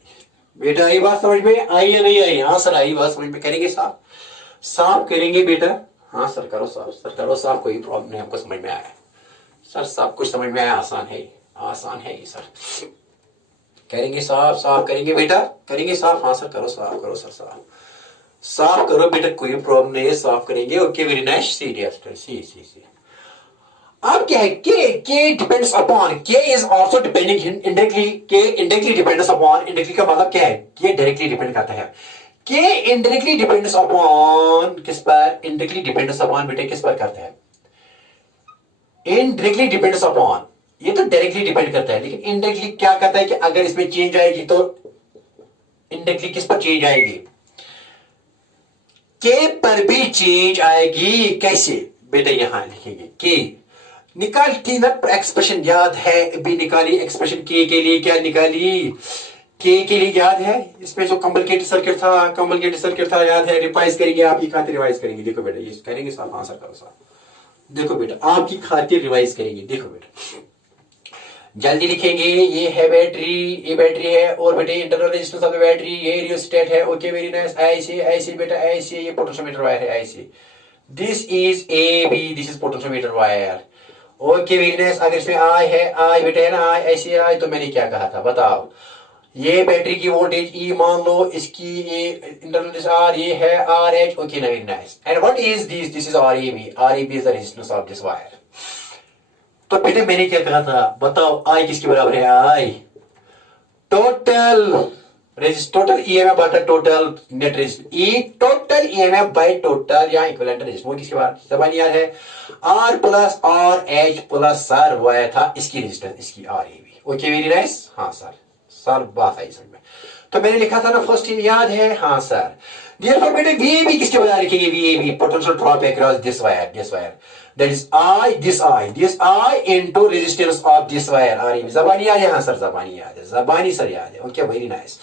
बेटा आई बात समझ में? आई या नहीं आई? हाँ सर आई बात समझ में. करेंगे साफ, साफ करेंगे बेटा. हाँ सर करो साहब, सर करो साहब, कोई प्रॉब्लम नहीं, हमको समझ में आया सर, सब कुछ समझ में आया, आसान है, आसान है ये सर। करेंगे साहब, साफ करेंगे बेटा, करेंगे साफ, हाँ सर करो साफ, करो सर साफ, साफ करो बेटा, कोई प्रॉब्लम नहीं है, साफ करेंगे। ओके वेरी नाइस, सीरियस सी सी सी। अब क्या है, के डिपेंड्स अपॉन, के इज आल्सो डिपेंडिंग इनडायरेक्टली, के इनडायरेक्टली डिपेंड्स अपॉन, इनडायरेक्टली का मतलब क्या है, के डायरेक्टली डिपेंड करता है, के इनडायरेक्टली डिपेंड्स अपॉन किस पर, इनडायरेक्टली डिपेंड्स अपॉन बेटे किस पर करता है, इनडायरेक्टली डिपेंड्स अपॉन, ये तो डायरेक्टली डिपेंड करता है, लेकिन इनडायरेक्टली क्या करता है कि अगर इसमें चेंज आएगी तो इनडायरेक्टली किस पर चेंज आएगी, के पर भी चेंज आएगी। कैसे बेटा, यहां लिखेंगे के, निकाल की ना एक्सप्रेशन याद है, अभी निकाली एक्सप्रेशन के लिए, क्या निकाली, के लिए याद है, इसमें जो कॉम्प्लिकेटेड सर्किट था, कॉम्प्लिकेटेड सर्किट था याद है, रिवाइज करेंगे, आपकी खातिर रिवाइज करेंगे। देखो बेटा ये करेंगे साहब, आंसर करो साहब, देखो बेटा आपकी खातिर रिवाइज करेंगे, देखो बेटा जल्दी लिखेंगे। ये है बैटरी, ये बैटरी है, और बेटे internal resistance of the battery, ये रियोस्टेट है। ओके वेरी नाइस, ऐसे ऐसे बेटा ऐसे, ये पोटेंशियोमीटर वायर है ऐसे, this is A B, this is potentiometer wire. Okay very nice, अगर इसमें आई है, आई बेटा है ना, आई ऐसे आई, तो मैंने क्या कहा था बताओ, ये बैटरी की वोल्टेज ई मान लो, इसकी ये इंटरनल आर, ये है R H. Okay very nice, and what is this, this is R A B, R A B is the resistance of this wire. तो बेटे मैंने क्या कहा था बताओ, आई किसके बराबर है, आई टोटल टोटल ईएमएफ बटा total net resistance, E total EMF by total या इक्विवेलेंट रेजिस्टेंस, वो किसके बारे जबान याद है, R plus R H plus sir वाया था इसकी रेजिस्टेंस, इसकी R A B. Okay very nice, हाँ सर, सर बात आई समझ में। तो मैंने लिखा था ना फर्स्ट याद है, हाँ सर। Therefore बेटे VAB किसके बजाय लिखेंगे, VAB potential drop across this wire, that is I, this I into resistance of this wire, REB। ज़बानी याद है, हाँ सर ज़बानी याद है, ज़बानी सर याद है। Okay very nice.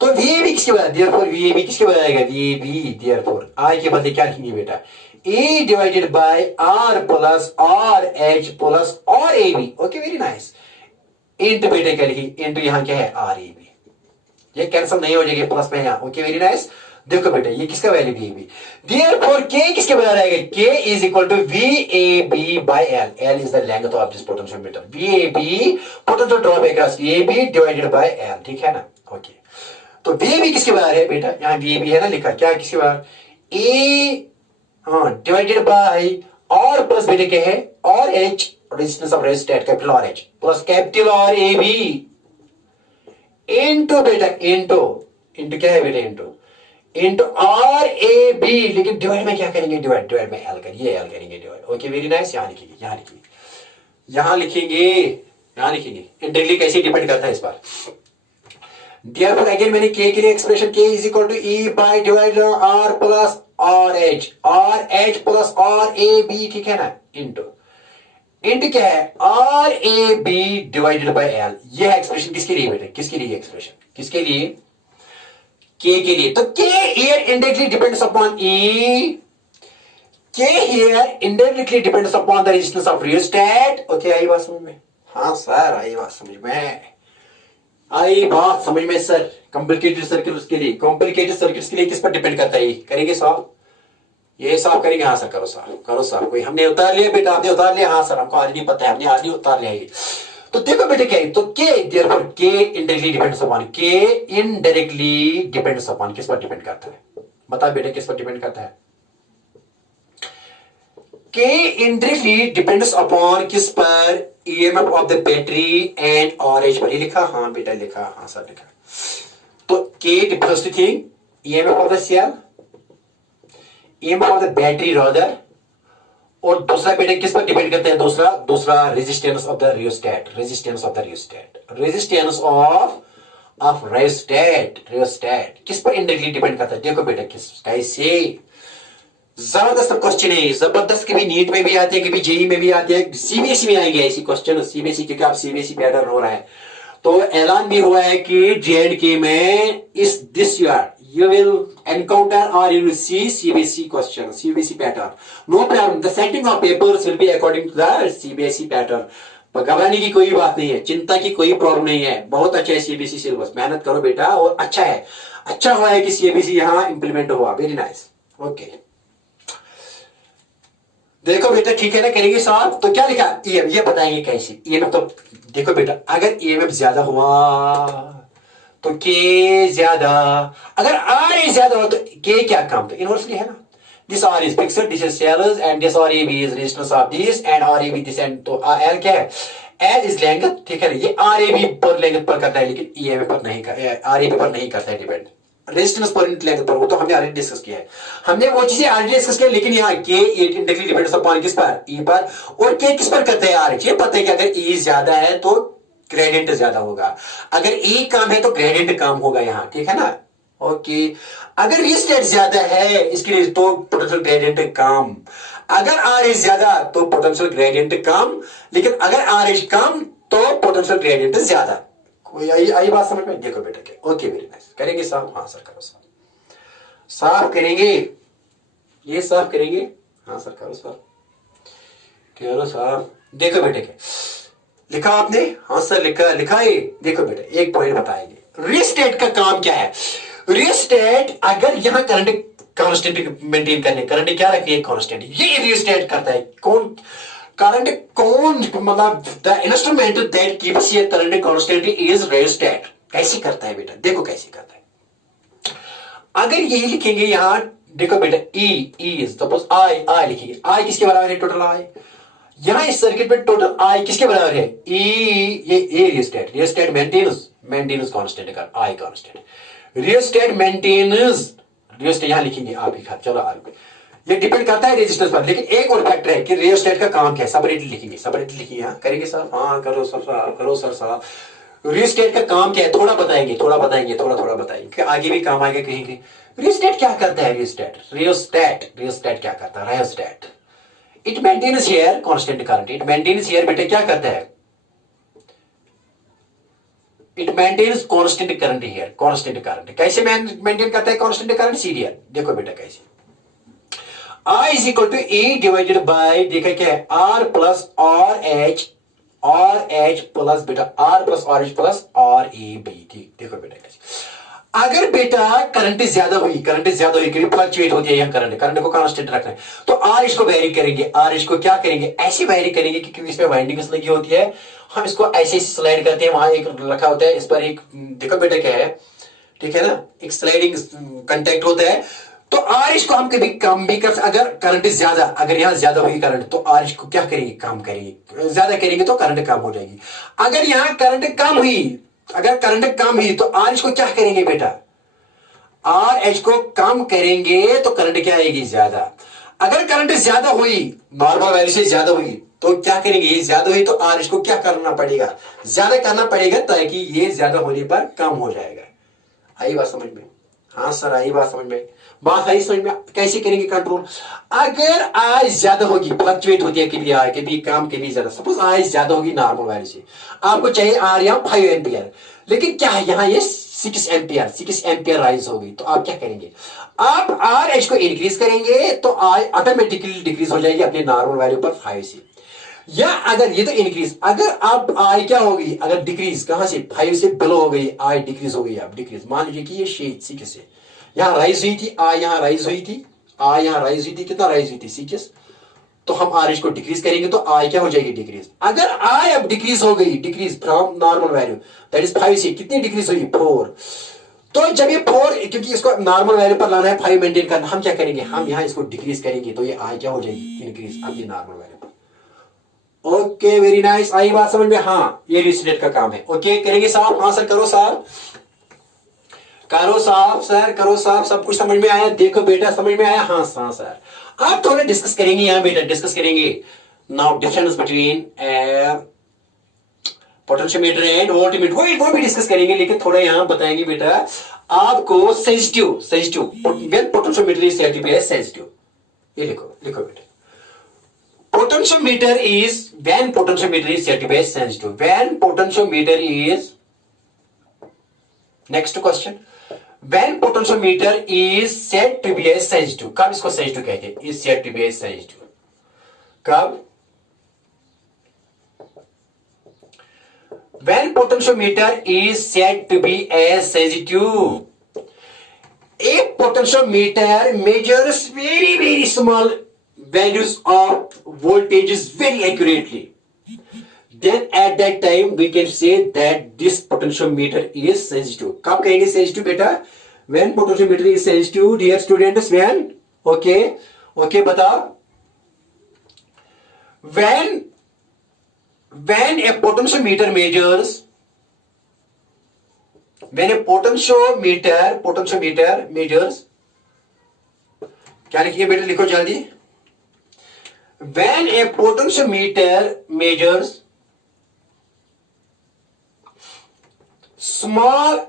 तो VAB किसके बजाय, therefore VAB किसके बजाय आएगा, VAB, therefore I के बदले क्या लिखेंगे बेटा, A divided by R plus RH plus RAB। Okay very nice, into बेटे क्या लिखेंगे, इंटू यहाँ क्या है RAB, ये कैंसिल नहीं हो जाएगी प्लस में यहाँ। ओके वेरी नाइस, देखो बेटा ये किसका वैल्यू VAB, देयरफॉर K किसके बराबर आएगा, K is equal to VAB by L, L is the length of this potentiometer, VAB potential drop across VAB divided by L, ठीक है ना। ओके तो VAB किसके बराबर है बेटा, यहाँ VAB है ना लिखा, क्या किसके बराबर, A divided by R plus बेटे क्या है, RH resistance of resistant capital RH plus capital RAB into बेटा इनटू क्या है बेटा, इनटू RAB, लेकिन डिवाइड में क्या करेंगे, डिवाइड में L करेंगे, L करेंगे डिवाइड। ओके वेरी नाइस, यहां लिखेंगे, यहां लिखेंगे इंडायरेक्टली कैसे डिपेंड करता है इस पर। देयरफॉर अगेन मैंने K के लिए expression K is equal to E by divide R plus RH plus RAB, ठीक है ना, इनटू क्या है, RAB डिवाइडेड बाय L। यह एक्सप्रेशन किसके लिए बेटा, किसके लिए एक्सप्रेशन, किसके लिए, K के लिए। तो K here indirectly depends upon E, K here indirectly depends upon the resistance of rheostat। Okay I बात समझ में, हाँ सर आई बात समझ में, सर। कॉम्प्लिकेटेड सर्किट्स के लिए किस पर डिपेंड करता है, करेंगे सॉल्व, ये सॉल्व करेंगे, हाँ सर करो सॉल्व, कोई हमने उतार लिया बेटा, आपने उतार लिया, हाँ सर हमको ऑलरेडी पता है, हमने ऑलरेडी उतार लिया ये। तो देखो बेटे क्या है, तो K therefore K indirectly depends upon, K indirectly depends upon किस पर डिपेंड करता है, बता बेटे किस पर डिपेंड करता है, K इनडायरेक्टली डिपेंड्स अपॉन किस पर, EMF of the battery and RH पर। ये लिखा, हाँ बेटा लिखा, हाँ सर लिखा। तो K first thing EMF of the cell, EMF of the battery rather, और दूसरा बेटे किस पर डिपेंड करते हैं, दूसरा resistance of the rheostat, resistance of rheostat किस पर इंडायरेक्टली डिपेंड करता है। देखो बेटा किस कैसे, जबरदस्त क्वेश्चन है, जबरदस्त, कभी नीट में भी आते हैं, कभी जेई में भी आते हैं, सीबीएसई में आएंगे ऐसी क्वेश्चन, सीबीएसई क्योंकि आप सीबीएसई पैटर्न हो रहा है, तो ऐलान भी हुआ है कि JNK में इस this year you will encounter or you will see CBSE question, CBSE pattern. No problem. The setting of papers will be according to the CBSE pattern. पर घबराने की कोई बात नहीं है, चिंता की कोई प्रॉब्लम नहीं है, बहुत अच्छा है CBSE सिलेबस, मेहनत करो बेटा, और अच्छा है, अच्छा हुआ है कि CBSE यहाँ इंप्लीमेंट हुआ, वेरी नाइस। ओके देखो बेटा ठीक है ना, करेंगे सॉल्व। तो क्या लिखा ईएम, ये बताएंगे कैसे ईएमएफ। तो देखो बेटा अगर ईएमएफ ज्यादा हुआ तो के ज्यादा, अगर आर ए ज्यादा हो तो के क्या कम, तो इनवर्सली है ना। This R is fixed, this is cells and this R A B is resistance of this and R A B this end. तो एल क्या है, एल इज लेंथ, ठीक है ना। ये आर ए बी पर लेंथ पर करता है लेकिन ईएमएफ पर नहीं, आर ए बी पर नहीं करता है depend, resistance per unit length पर। वो तो हमने ऑलरेडी डिस्कस किया है, हमने वो चीजें ऑलरेडी डिस्कस किया। लेकिन यहाँ के इंडायरेक्टली डिपेंड्स अपॉन किस पर, ई पर, और के किस पर करते हैं, आर। ये पता है कि अगर ई ज्यादा है तो ग्रेडियंट ज्यादा होगा, अगर ई कम है तो ग्रेडियंट कम होगा यहाँ, ठीक है ना। ओके, अगर रिस्टेट ज्यादा है इसके लिए तो पोटेंशियल ग्रेडियंट कम, अगर आर एच ज्यादा तो पोटेंशियल ग्रेडियंट कम, लेकिन अगर आर एच कम तो पोटेंशियल ग्रेडियंट ज्यादा। कोई आई बात समझ में? देखो बेटा के ओके वेरी नाइस। करेंगे साफ? हाँ सर करो साफ। साफ करेंगे, ये साफ करेंगे। हाँ सर करो साफ, करो साफ। देखो बेटे के लिखा आपने? हाँ सर लिखा, लिखा है। देखो बेटा एक पॉइंट बताएंगे, रिस्टेट का काम क्या है। रिस्टेट अगर यहां करंट कांस्टेंट मेंटेन करने, करंट क्या रखनी है, कांस्टेंट, ये रिस्टेट करता है। कौन करंट, कौन मतलब the instrument that keeps your current constant is restate. कैसे करता है बेटा, देखो कैसे करता है। अगर यही लिखेंगे यहां, देखो बेटा ई इज सपोज आई, आई लिखेंगे, आई किसके बराबर है, टोटल आई। यहां इस सर्किट में टोटल आई किसके बराबर है, ई, ये ए restate, restate maintenance, maintenance constant का I constant, restate maintenance, restate यहां लिखेंगे आप ही, चलो आप, ये डिपेंड करता है रेजिस्टेंस पर। लेकिन एक और फैक्टर है कि रियोस्टेट का काम क्या है, सेपरेटली लिखेंगे, सेपरेटली लिखिए यहां। करेंगे सर? हाँ करो सर, करो सर साहब। रियोस्टेट का काम क्या है थोड़ा बताएंगे, थोड़ा बताएंगे, थोड़ा थोड़ा बताएंगे कि आगे भी काम आएगा कहीं कहीं। रियोस्टेट क्या करता है, रियोस्टेट, रियोस्टेट, रियोस्टेट क्या करता है, rheostat it maintains here constant current, it maintains here बेटा क्या करता है, it maintains constant current here, constant current कैसे मेंटेन करता है कांस्टेंट करंट, सीरियल। देखो बेटा कैसे, I is equal to E divided by, देखा क्या है, R plus RH, RH plus बेटा R plus RH plus RAB। देखो बेटा कैसे, अगर बेटा करंट ज्यादा हुई, करंट ज्यादा हुई, कभी फ्लक्चुएट होती है यहाँ करंट, करंट को कांस्टेंट रखना है तो R इसको वेरी करेंगे, R इसको क्या करेंगे, ऐसे वेरी करेंगे क्योंकि इसमें वाइंडिंग्स लगी होती है, हम इसको ऐसे स्लाइड करते हैं, वहां एक रखा होता है, इस पर एक, देखो बेटा क्या है, ठीक है ना, एक स्लाइडिंग कंटेक्ट होता है। तो आरिश को हम कभी कम भी कर, अगर करंट ज्यादा, अगर यहां ज्यादा हुई करंट तो आरिश को क्या करेंगे, कम करेंगे, ज्यादा करेंगे तो करंट कम हो जाएगी। अगर यहां करंट कम हुई, अगर करंट कम हुई तो आरिश को क्या करेंगे बेटा, आर एच को कम करेंगे तो करंट क्या आएगी, ज्यादा। अगर करंट ज्यादा हुई, नॉर्मल वैल्यू से ज्यादा हुई तो क्या करेंगे, ये ज्यादा हुई तो आर एच को क्या करना पड़ेगा, ज्यादा करना पड़ेगा ताकि ये ज्यादा होने पर कम हो जाएगा। आई बात समझ में? हाँ सर आई बात समझ में, बात आई समझ में। कैसे करेंगे कंट्रोल, अगर आई ज्यादा होगी, फ्लक्चुएट होती है कभी आर, कभी कम कभी ज्यादा, सपोज आई ज्यादा होगी नॉर्मल वैल्यू से, आपको चाहिए आर या 5 एम्पियर, लेकिन क्या है यहाँ ये 6 एम्पियर, 6 एम्पियर राइज हो गई, तो आप क्या करेंगे, आप आर एच को इंक्रीज करेंगे तो आई ऑटोमेटिकली डिक्रीज हो जाएगी अपने नॉर्मल वैल्यू पर 5 से। या अगर ये तो इंक्रीज, अगर आप आई क्या होगी, अगर डिक्रीज कहां से, 5 से बिलो हो गई, आई डिक्रीज हो गई, अब डिक्रीज, मान लीजिए कि ये शेड 6 से यहां राइज हुई थी, आई यहां राइज हुई थी, आई यहां राइज हुई थी, कितना राइज हुई थी 6, तो हम आर एच को डिक्रीज करेंगे तो आई क्या हो जाएगी, डिक्रीज। अगर आई अब डिक्रीज हो गई, decrease from normal value that is 5 से, कितनी डिक्रीज हुई, 4, तो जब ये 4, क्योंकि इसको नॉर्मल वैल्यू पर लाना है, 5 मेंटेन करना, हम क्या करेंगे, हम यहां इसको डिक्रीज करेंगे तो ये आई क्या हो जाएगी, इंक्रीज अपनी नॉर्मल वैल्यू पर। ओके वेरी नाइस, आई बात समझ में? हाँ ये रिस्टेट का काम है। ओके करेंगे साहब? हाँ सर करो साहब, करो साहब सर, करो साहब, सब कुछ समझ में आया? देखो बेटा समझ में आया? हाँ हाँ सर, आप थोड़ा डिस्कस करेंगे यहां बेटा, डिस्कस करेंगे now difference between potentiometer and voltmeter, वो भी डिस्कस करेंगे, लेकिन थोड़ा यहां बताएंगे बेटा आपको sensitive, sensitive when potentiometer is set to be sensitive. ये लिखो, लिखो बेटा, potentiometer is when potentiometer is set to be sensitive, when potentiometer is, next question, when potentiometer is set to be sensitive, कब इसको sensitive कहते हैं, is set to be sensitive, कब, when potentiometer is set to be sensitive, a potentiometer measures very very small values of voltages very accurately, then at that time we can say that this potentiometer is sensitive. कब कहेंगे sensitive बेटा? When potentiometer is sensitive, dear students, when? Okay, okay, बताओ. When a potentiometer measures, when a potentiometer measures, क्या लिखिए बेटा, लिखो जल्दी. When a potentiometer measures small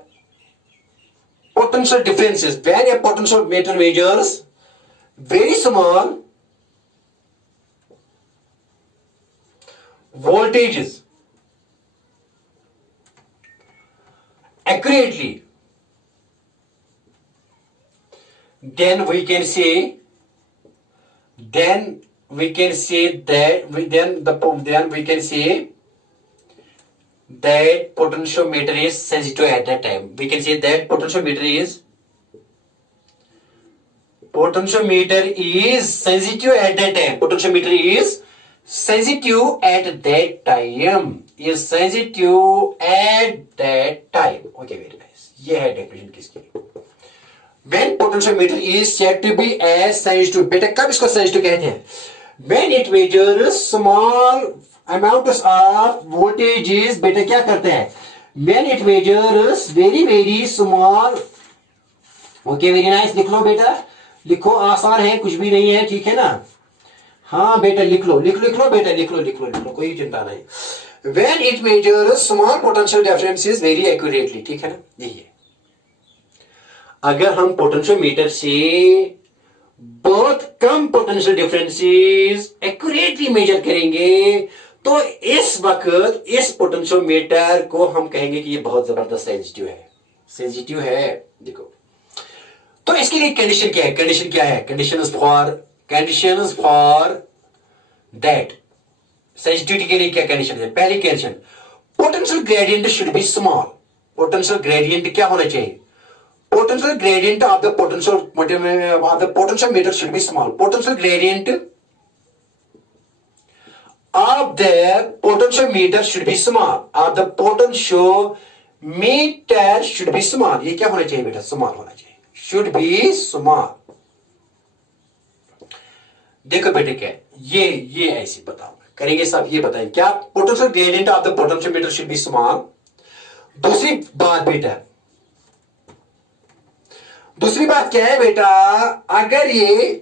potential differences, when a potentiometer measures very small voltages accurately, then we can say that we can say that potentiometer is sensitive at that time. We can say that potentiometer is sensitive at that time. Potentiometer is sensitive at that time. Is sensitive at that time. Okay, very nice. ये है definition किसकी? When potentiometer is said to be as sensitive. बेटा कब इसको sensitive कहते हैं? When it measures small amounts of voltages. बेटा क्या करते हैं? When it measures very small. Okay, very nice. लिख लो बेटा, लिखो, आसान है, कुछ भी नहीं है, ठीक है ना? हाँ बेटा लिख लो बेटा, लिख लो, कोई चिंता नहीं. When it measures small potential differences very accurately. ठीक है ना? यही है. अगर हम पोटेंशियोमीटर से बहुत कम पोटेंशियल डिफरेंसेस एक्यूरेटली मेजर करेंगे तो इस वक्त इस पोटेंशियोमीटर को हम कहेंगे कि ये बहुत जबरदस्त सेंसिटिव है. देखो, तो इसके लिए कंडीशन क्या है? कंडीशंस फॉर दैट सेंसिटिविटी के लिए क्या कंडीशन है? पहली condition, potential gradient should be small. Potential gradient क्या होना चाहिए? Potential gradient of the potentiometer should be small. Potential gradient of the potentiometer should be small. Of the potentiometer should be small. ये क्या होना चाहिए बेटा? Small होना चाहिए. Should be small. देखो बेटे क्या है? ये ऐसे बताऊंगा, करेंगे सब, ये बताएं क्या? Potential gradient of the potentiometer should be small. दूसरी बात क्या है बेटा? अगर ये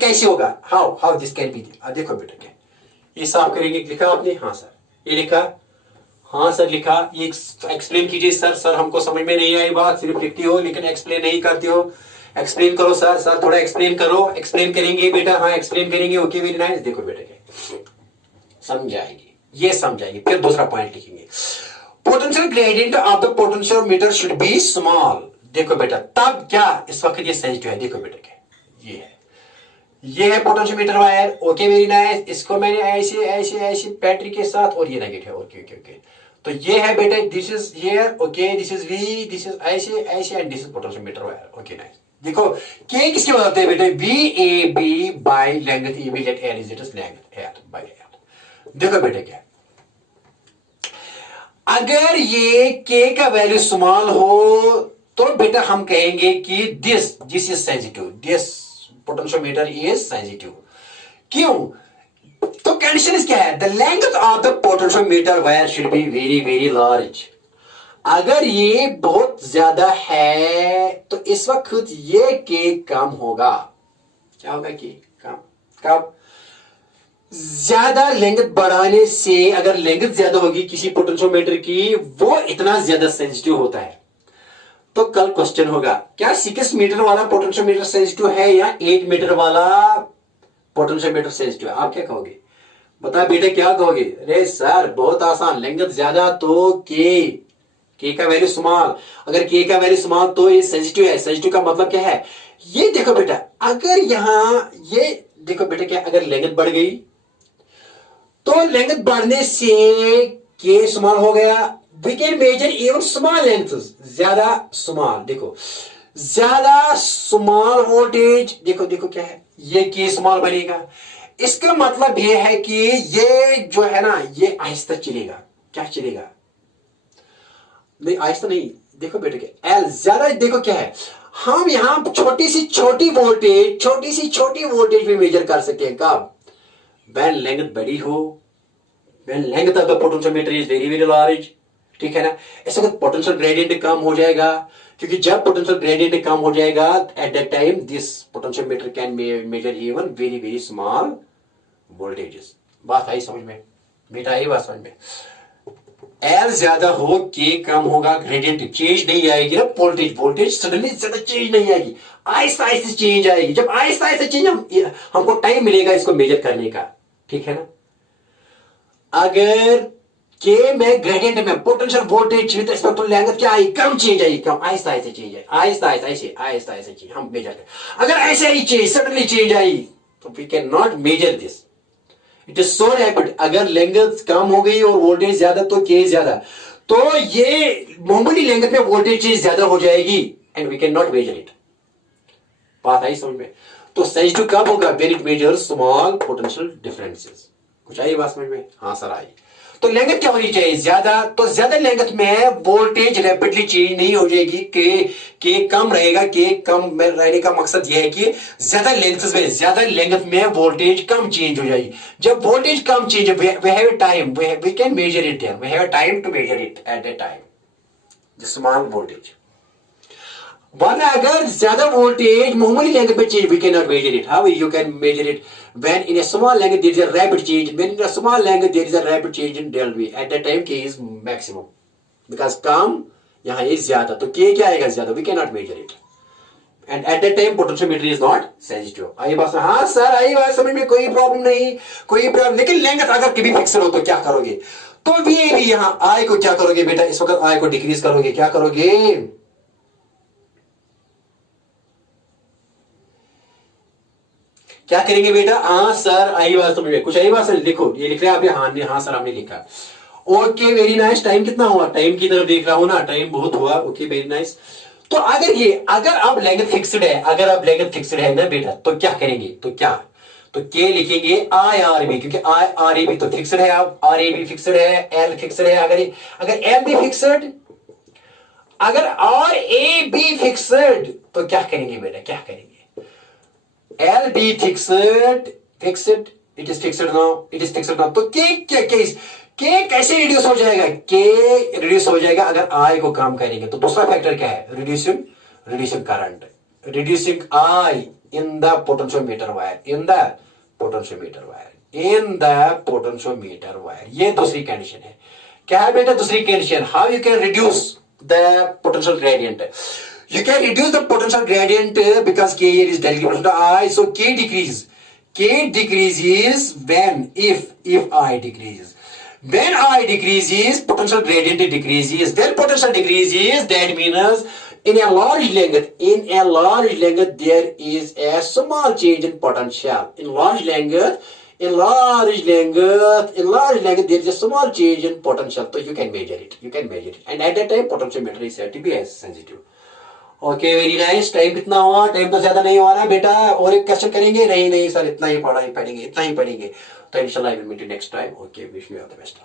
कैसे होगा? How this can be. देखो बेटा क्या, ये साफ करेंगे. लिखा आपने? हाँ सर. ये लिखा? हाँ सर लिखा. ये एक्सप्लेन कीजिए सर हमको समझ में नहीं आई बात, सिर्फ लिखती हो लेकिन एक्सप्लेन नहीं करती हो. एक्सप्लेन करो सर थोड़ा एक्सप्लेन करो. एक्सप्लेन करेंगे बेटा? हाँ एक्सप्लेन करेंगे. Okay, very nice. देखो बेटा क्या समझाएंगे. फिर दूसरा पॉइंट लिखेंगे. Potential gradient of the potentiometer should be small. देखो बेटा, तब क्या इस वक्त ये सेंसिटिव है? देखो बेटा क्या, ये है potentiometer wire. Okay, very nice. इसको मैंने ऐसे बैटरी के साथ, और ये नेगेटिव. ओके. तो ये है बेटा, this is here. Okay, this is V, this is ऐसे and this is potentiometer wire. Okay, nice. देखो के किसके बताते हैं बेटा? V A B by length A B let L is it is length L by L. देखो बेटा क्या, अगर ये के का वैल्यू स्मॉल हो तो बेटा हम कहेंगे कि this is sensitive. This potentiometer is sensitive. क्यों? तो कंडीशन क्या है? The length of the potentiometer wire should be very large. अगर ये बहुत ज्यादा है तो इस वक्त ये के कम होगा. क्या होगा? कि कम. कब? ज्यादा लेंथ बढ़ाने से, अगर लेंथ ज्यादा होगी किसी पोटेंशियोमीटर की, वो इतना ज्यादा सेंसिटिव होता है. तो कल क्वेश्चन होगा, क्या 6 मीटर वाला पोटेंशियोमीटर सेंसिटिव है या 8 मीटर वाला पोटेंशियोमीटर सेंसिटिव है? आप क्या कहोगे? बता बेटे, क्या कहोगे? अरे सर बहुत आसान, लेंथ ज्यादा तो के का वैल्यू स्मॉल. अगर के का वैल्यू स्मॉल तो ये सेंसिटिव है. सेंसिटिव का मतलब क्या है? ये देखो बेटा, अगर यहां ये देखो बेटा क्या, अगर लेंथ बढ़ गई तो लेंथ बढ़ने से के स्मॉल हो गया. We can measure even small length, ज्यादा स्मॉल. देखो ज्यादा स्मॉल वोल्टेज, देखो देखो क्या है, ये के स्मॉल बनेगा। इसका मतलब ये है कि ये जो है ना ये आहिस्ता चलेगा। क्या चलेगा? नहीं आहिस्ता नहीं, देखो बेटे के एल ज्यादा, देखो क्या है, हम यहां छोटी सी छोटी वोल्टेज भी मेजर कर सकते हैं। कब? व्हेन लेंथ बड़ी हो, when length of the potentiometer is very very large, ठीक है ना। इस वक्त पोटेंशियल ग्रेडियंट कम हो जाएगा, क्योंकि जब पोटेंशियल ग्रेडियंट कम हो जाएगा eight that time this potentiometer can measure even very very small voltages. बात आई समझ में बेटा? आई बात समझ में? एल ज्यादा हो के कम होगा, ग्रेडियंट चेंज नहीं आएगी ना, वोल्टेज सडनली ज्यादा चेंज नहीं आएगी, आहिस्ता आहिस्ता चेंज आएगी। जब आहिस्ता आहिस्ता चेंज हमको टाइम मिलेगा इसको मेजर करने का, ठीक है ना। अगर के में ग्रेडियंट में potential voltage with respect to length क्या आई? कम चेंज आई, कम आहिस्ता आहिस्ता चेंज आई, आहिस्ता आहिस्ता चेंज हम मेजर करें। अगर ऐसे ही चेंज सडनली चेंज आई तो we can not measure this, it is so rapid. अगर लेंथ कम हो गई और वोल्टेज ज्यादा तो के ज्यादा, तो ये मामूली लेंथ में वोल्टेज चेंज ज्यादा हो जाएगी and we can not measure it. बात आई समझ में? तो सेंसिटिव कब होगा? When it measures small potential differences. कुछ आई बात समझ में? हाँ सर आई। तो लेंथ क्या होनी चाहिए? ज्यादा। तो ज्यादा लेंथ में वोल्टेज रैपिडली चेंज नहीं हो जाएगी, के कम रहेगा। के कम में रहने का मकसद यह है कि ज्यादा लेंथ में वोल्टेज कम चेंज हो जाएगी। जब वोल्टेज कम change, we have time, we can measure it, we have time to measure it at that time the small voltage. वरना अगर ज्यादा वोल्टेज मामूली लेंथ में change, we can not measure it. How you can measure it? when in a small length there is a rapid change, when in a small length there is a rapid change in del v, at that time k is maximum, because कम यहाँ is ज्यादा, तो k क्या आएगा? ज्यादा। we cannot measure it and at that time potentiometer is not sensitive। आई बात? हाँ sir I बात समझ में? कोई प्रॉब्लम नहीं, कोई प्रॉब्लम। लेकिन लेंथ अगर कभी फिक्सड हो तो क्या करोगे? तो भी यहाँ आई को क्या करोगे बेटा? इस वक्त आई को डिक्रीज करोगे। क्या करोगे? क्या करेंगे बेटा? हाँ सर आई बात समझ में? कुछ आई बात सर? देखो ये लिख रहे हैं आपने, हाँ सर हमने लिखा। Okay very nice. टाइम कितना हुआ? टाइम की तरफ देख रहा हूं ना, टाइम बहुत हुआ। Okay very nice. तो अगर अब लेंथ फिक्स्ड है, अगर अब लेंथ फिक्स्ड है ना बेटा, तो क्या करेंगे? तो क्या? तो के लिखेंगे आई आर बी, क्योंकि आई आर ए बी तो फिक्स्ड है, अब आर ए बी फिक्स्ड है, एल फिक्स्ड है। अगर एल बी फिक्स्ड, अगर आर ए बी फिक्स्ड, तो क्या करेंगे बेटा? क्या करेंगे? L be fixed, it is fixed now, तो K कैसे रिड्यूस हो जाएगा? K रिड्यूस हो जाएगा अगर I को कम करेंगे। तो दूसरा फैक्टर क्या है? Reducing current, reducing I in the potentiometer wire, ये दूसरी कंडीशन है। क्या है बेटा दूसरी condition? How you can reduce the potential gradient? You can reduce the potential gradient because K here is directly proportional to I, so K decreases. K decreases if I decreases. When I decreases, potential gradient decreases. Then potential decreases. That means in a large length, there is a small change in potential. In large length, there is a small change in potential. So you can measure it. And at that time, potentiometer is said to be as sensitive. Okay very nice. Time कितना हुआ? Time तो ज्यादा नहीं हुआ ना बेटा? और एक क्वेश्चन करेंगे? नहीं सर इतना ही पढ़ेंगे। तो इंशाल्लाह I will meet you next time. Okay, wish me all the best.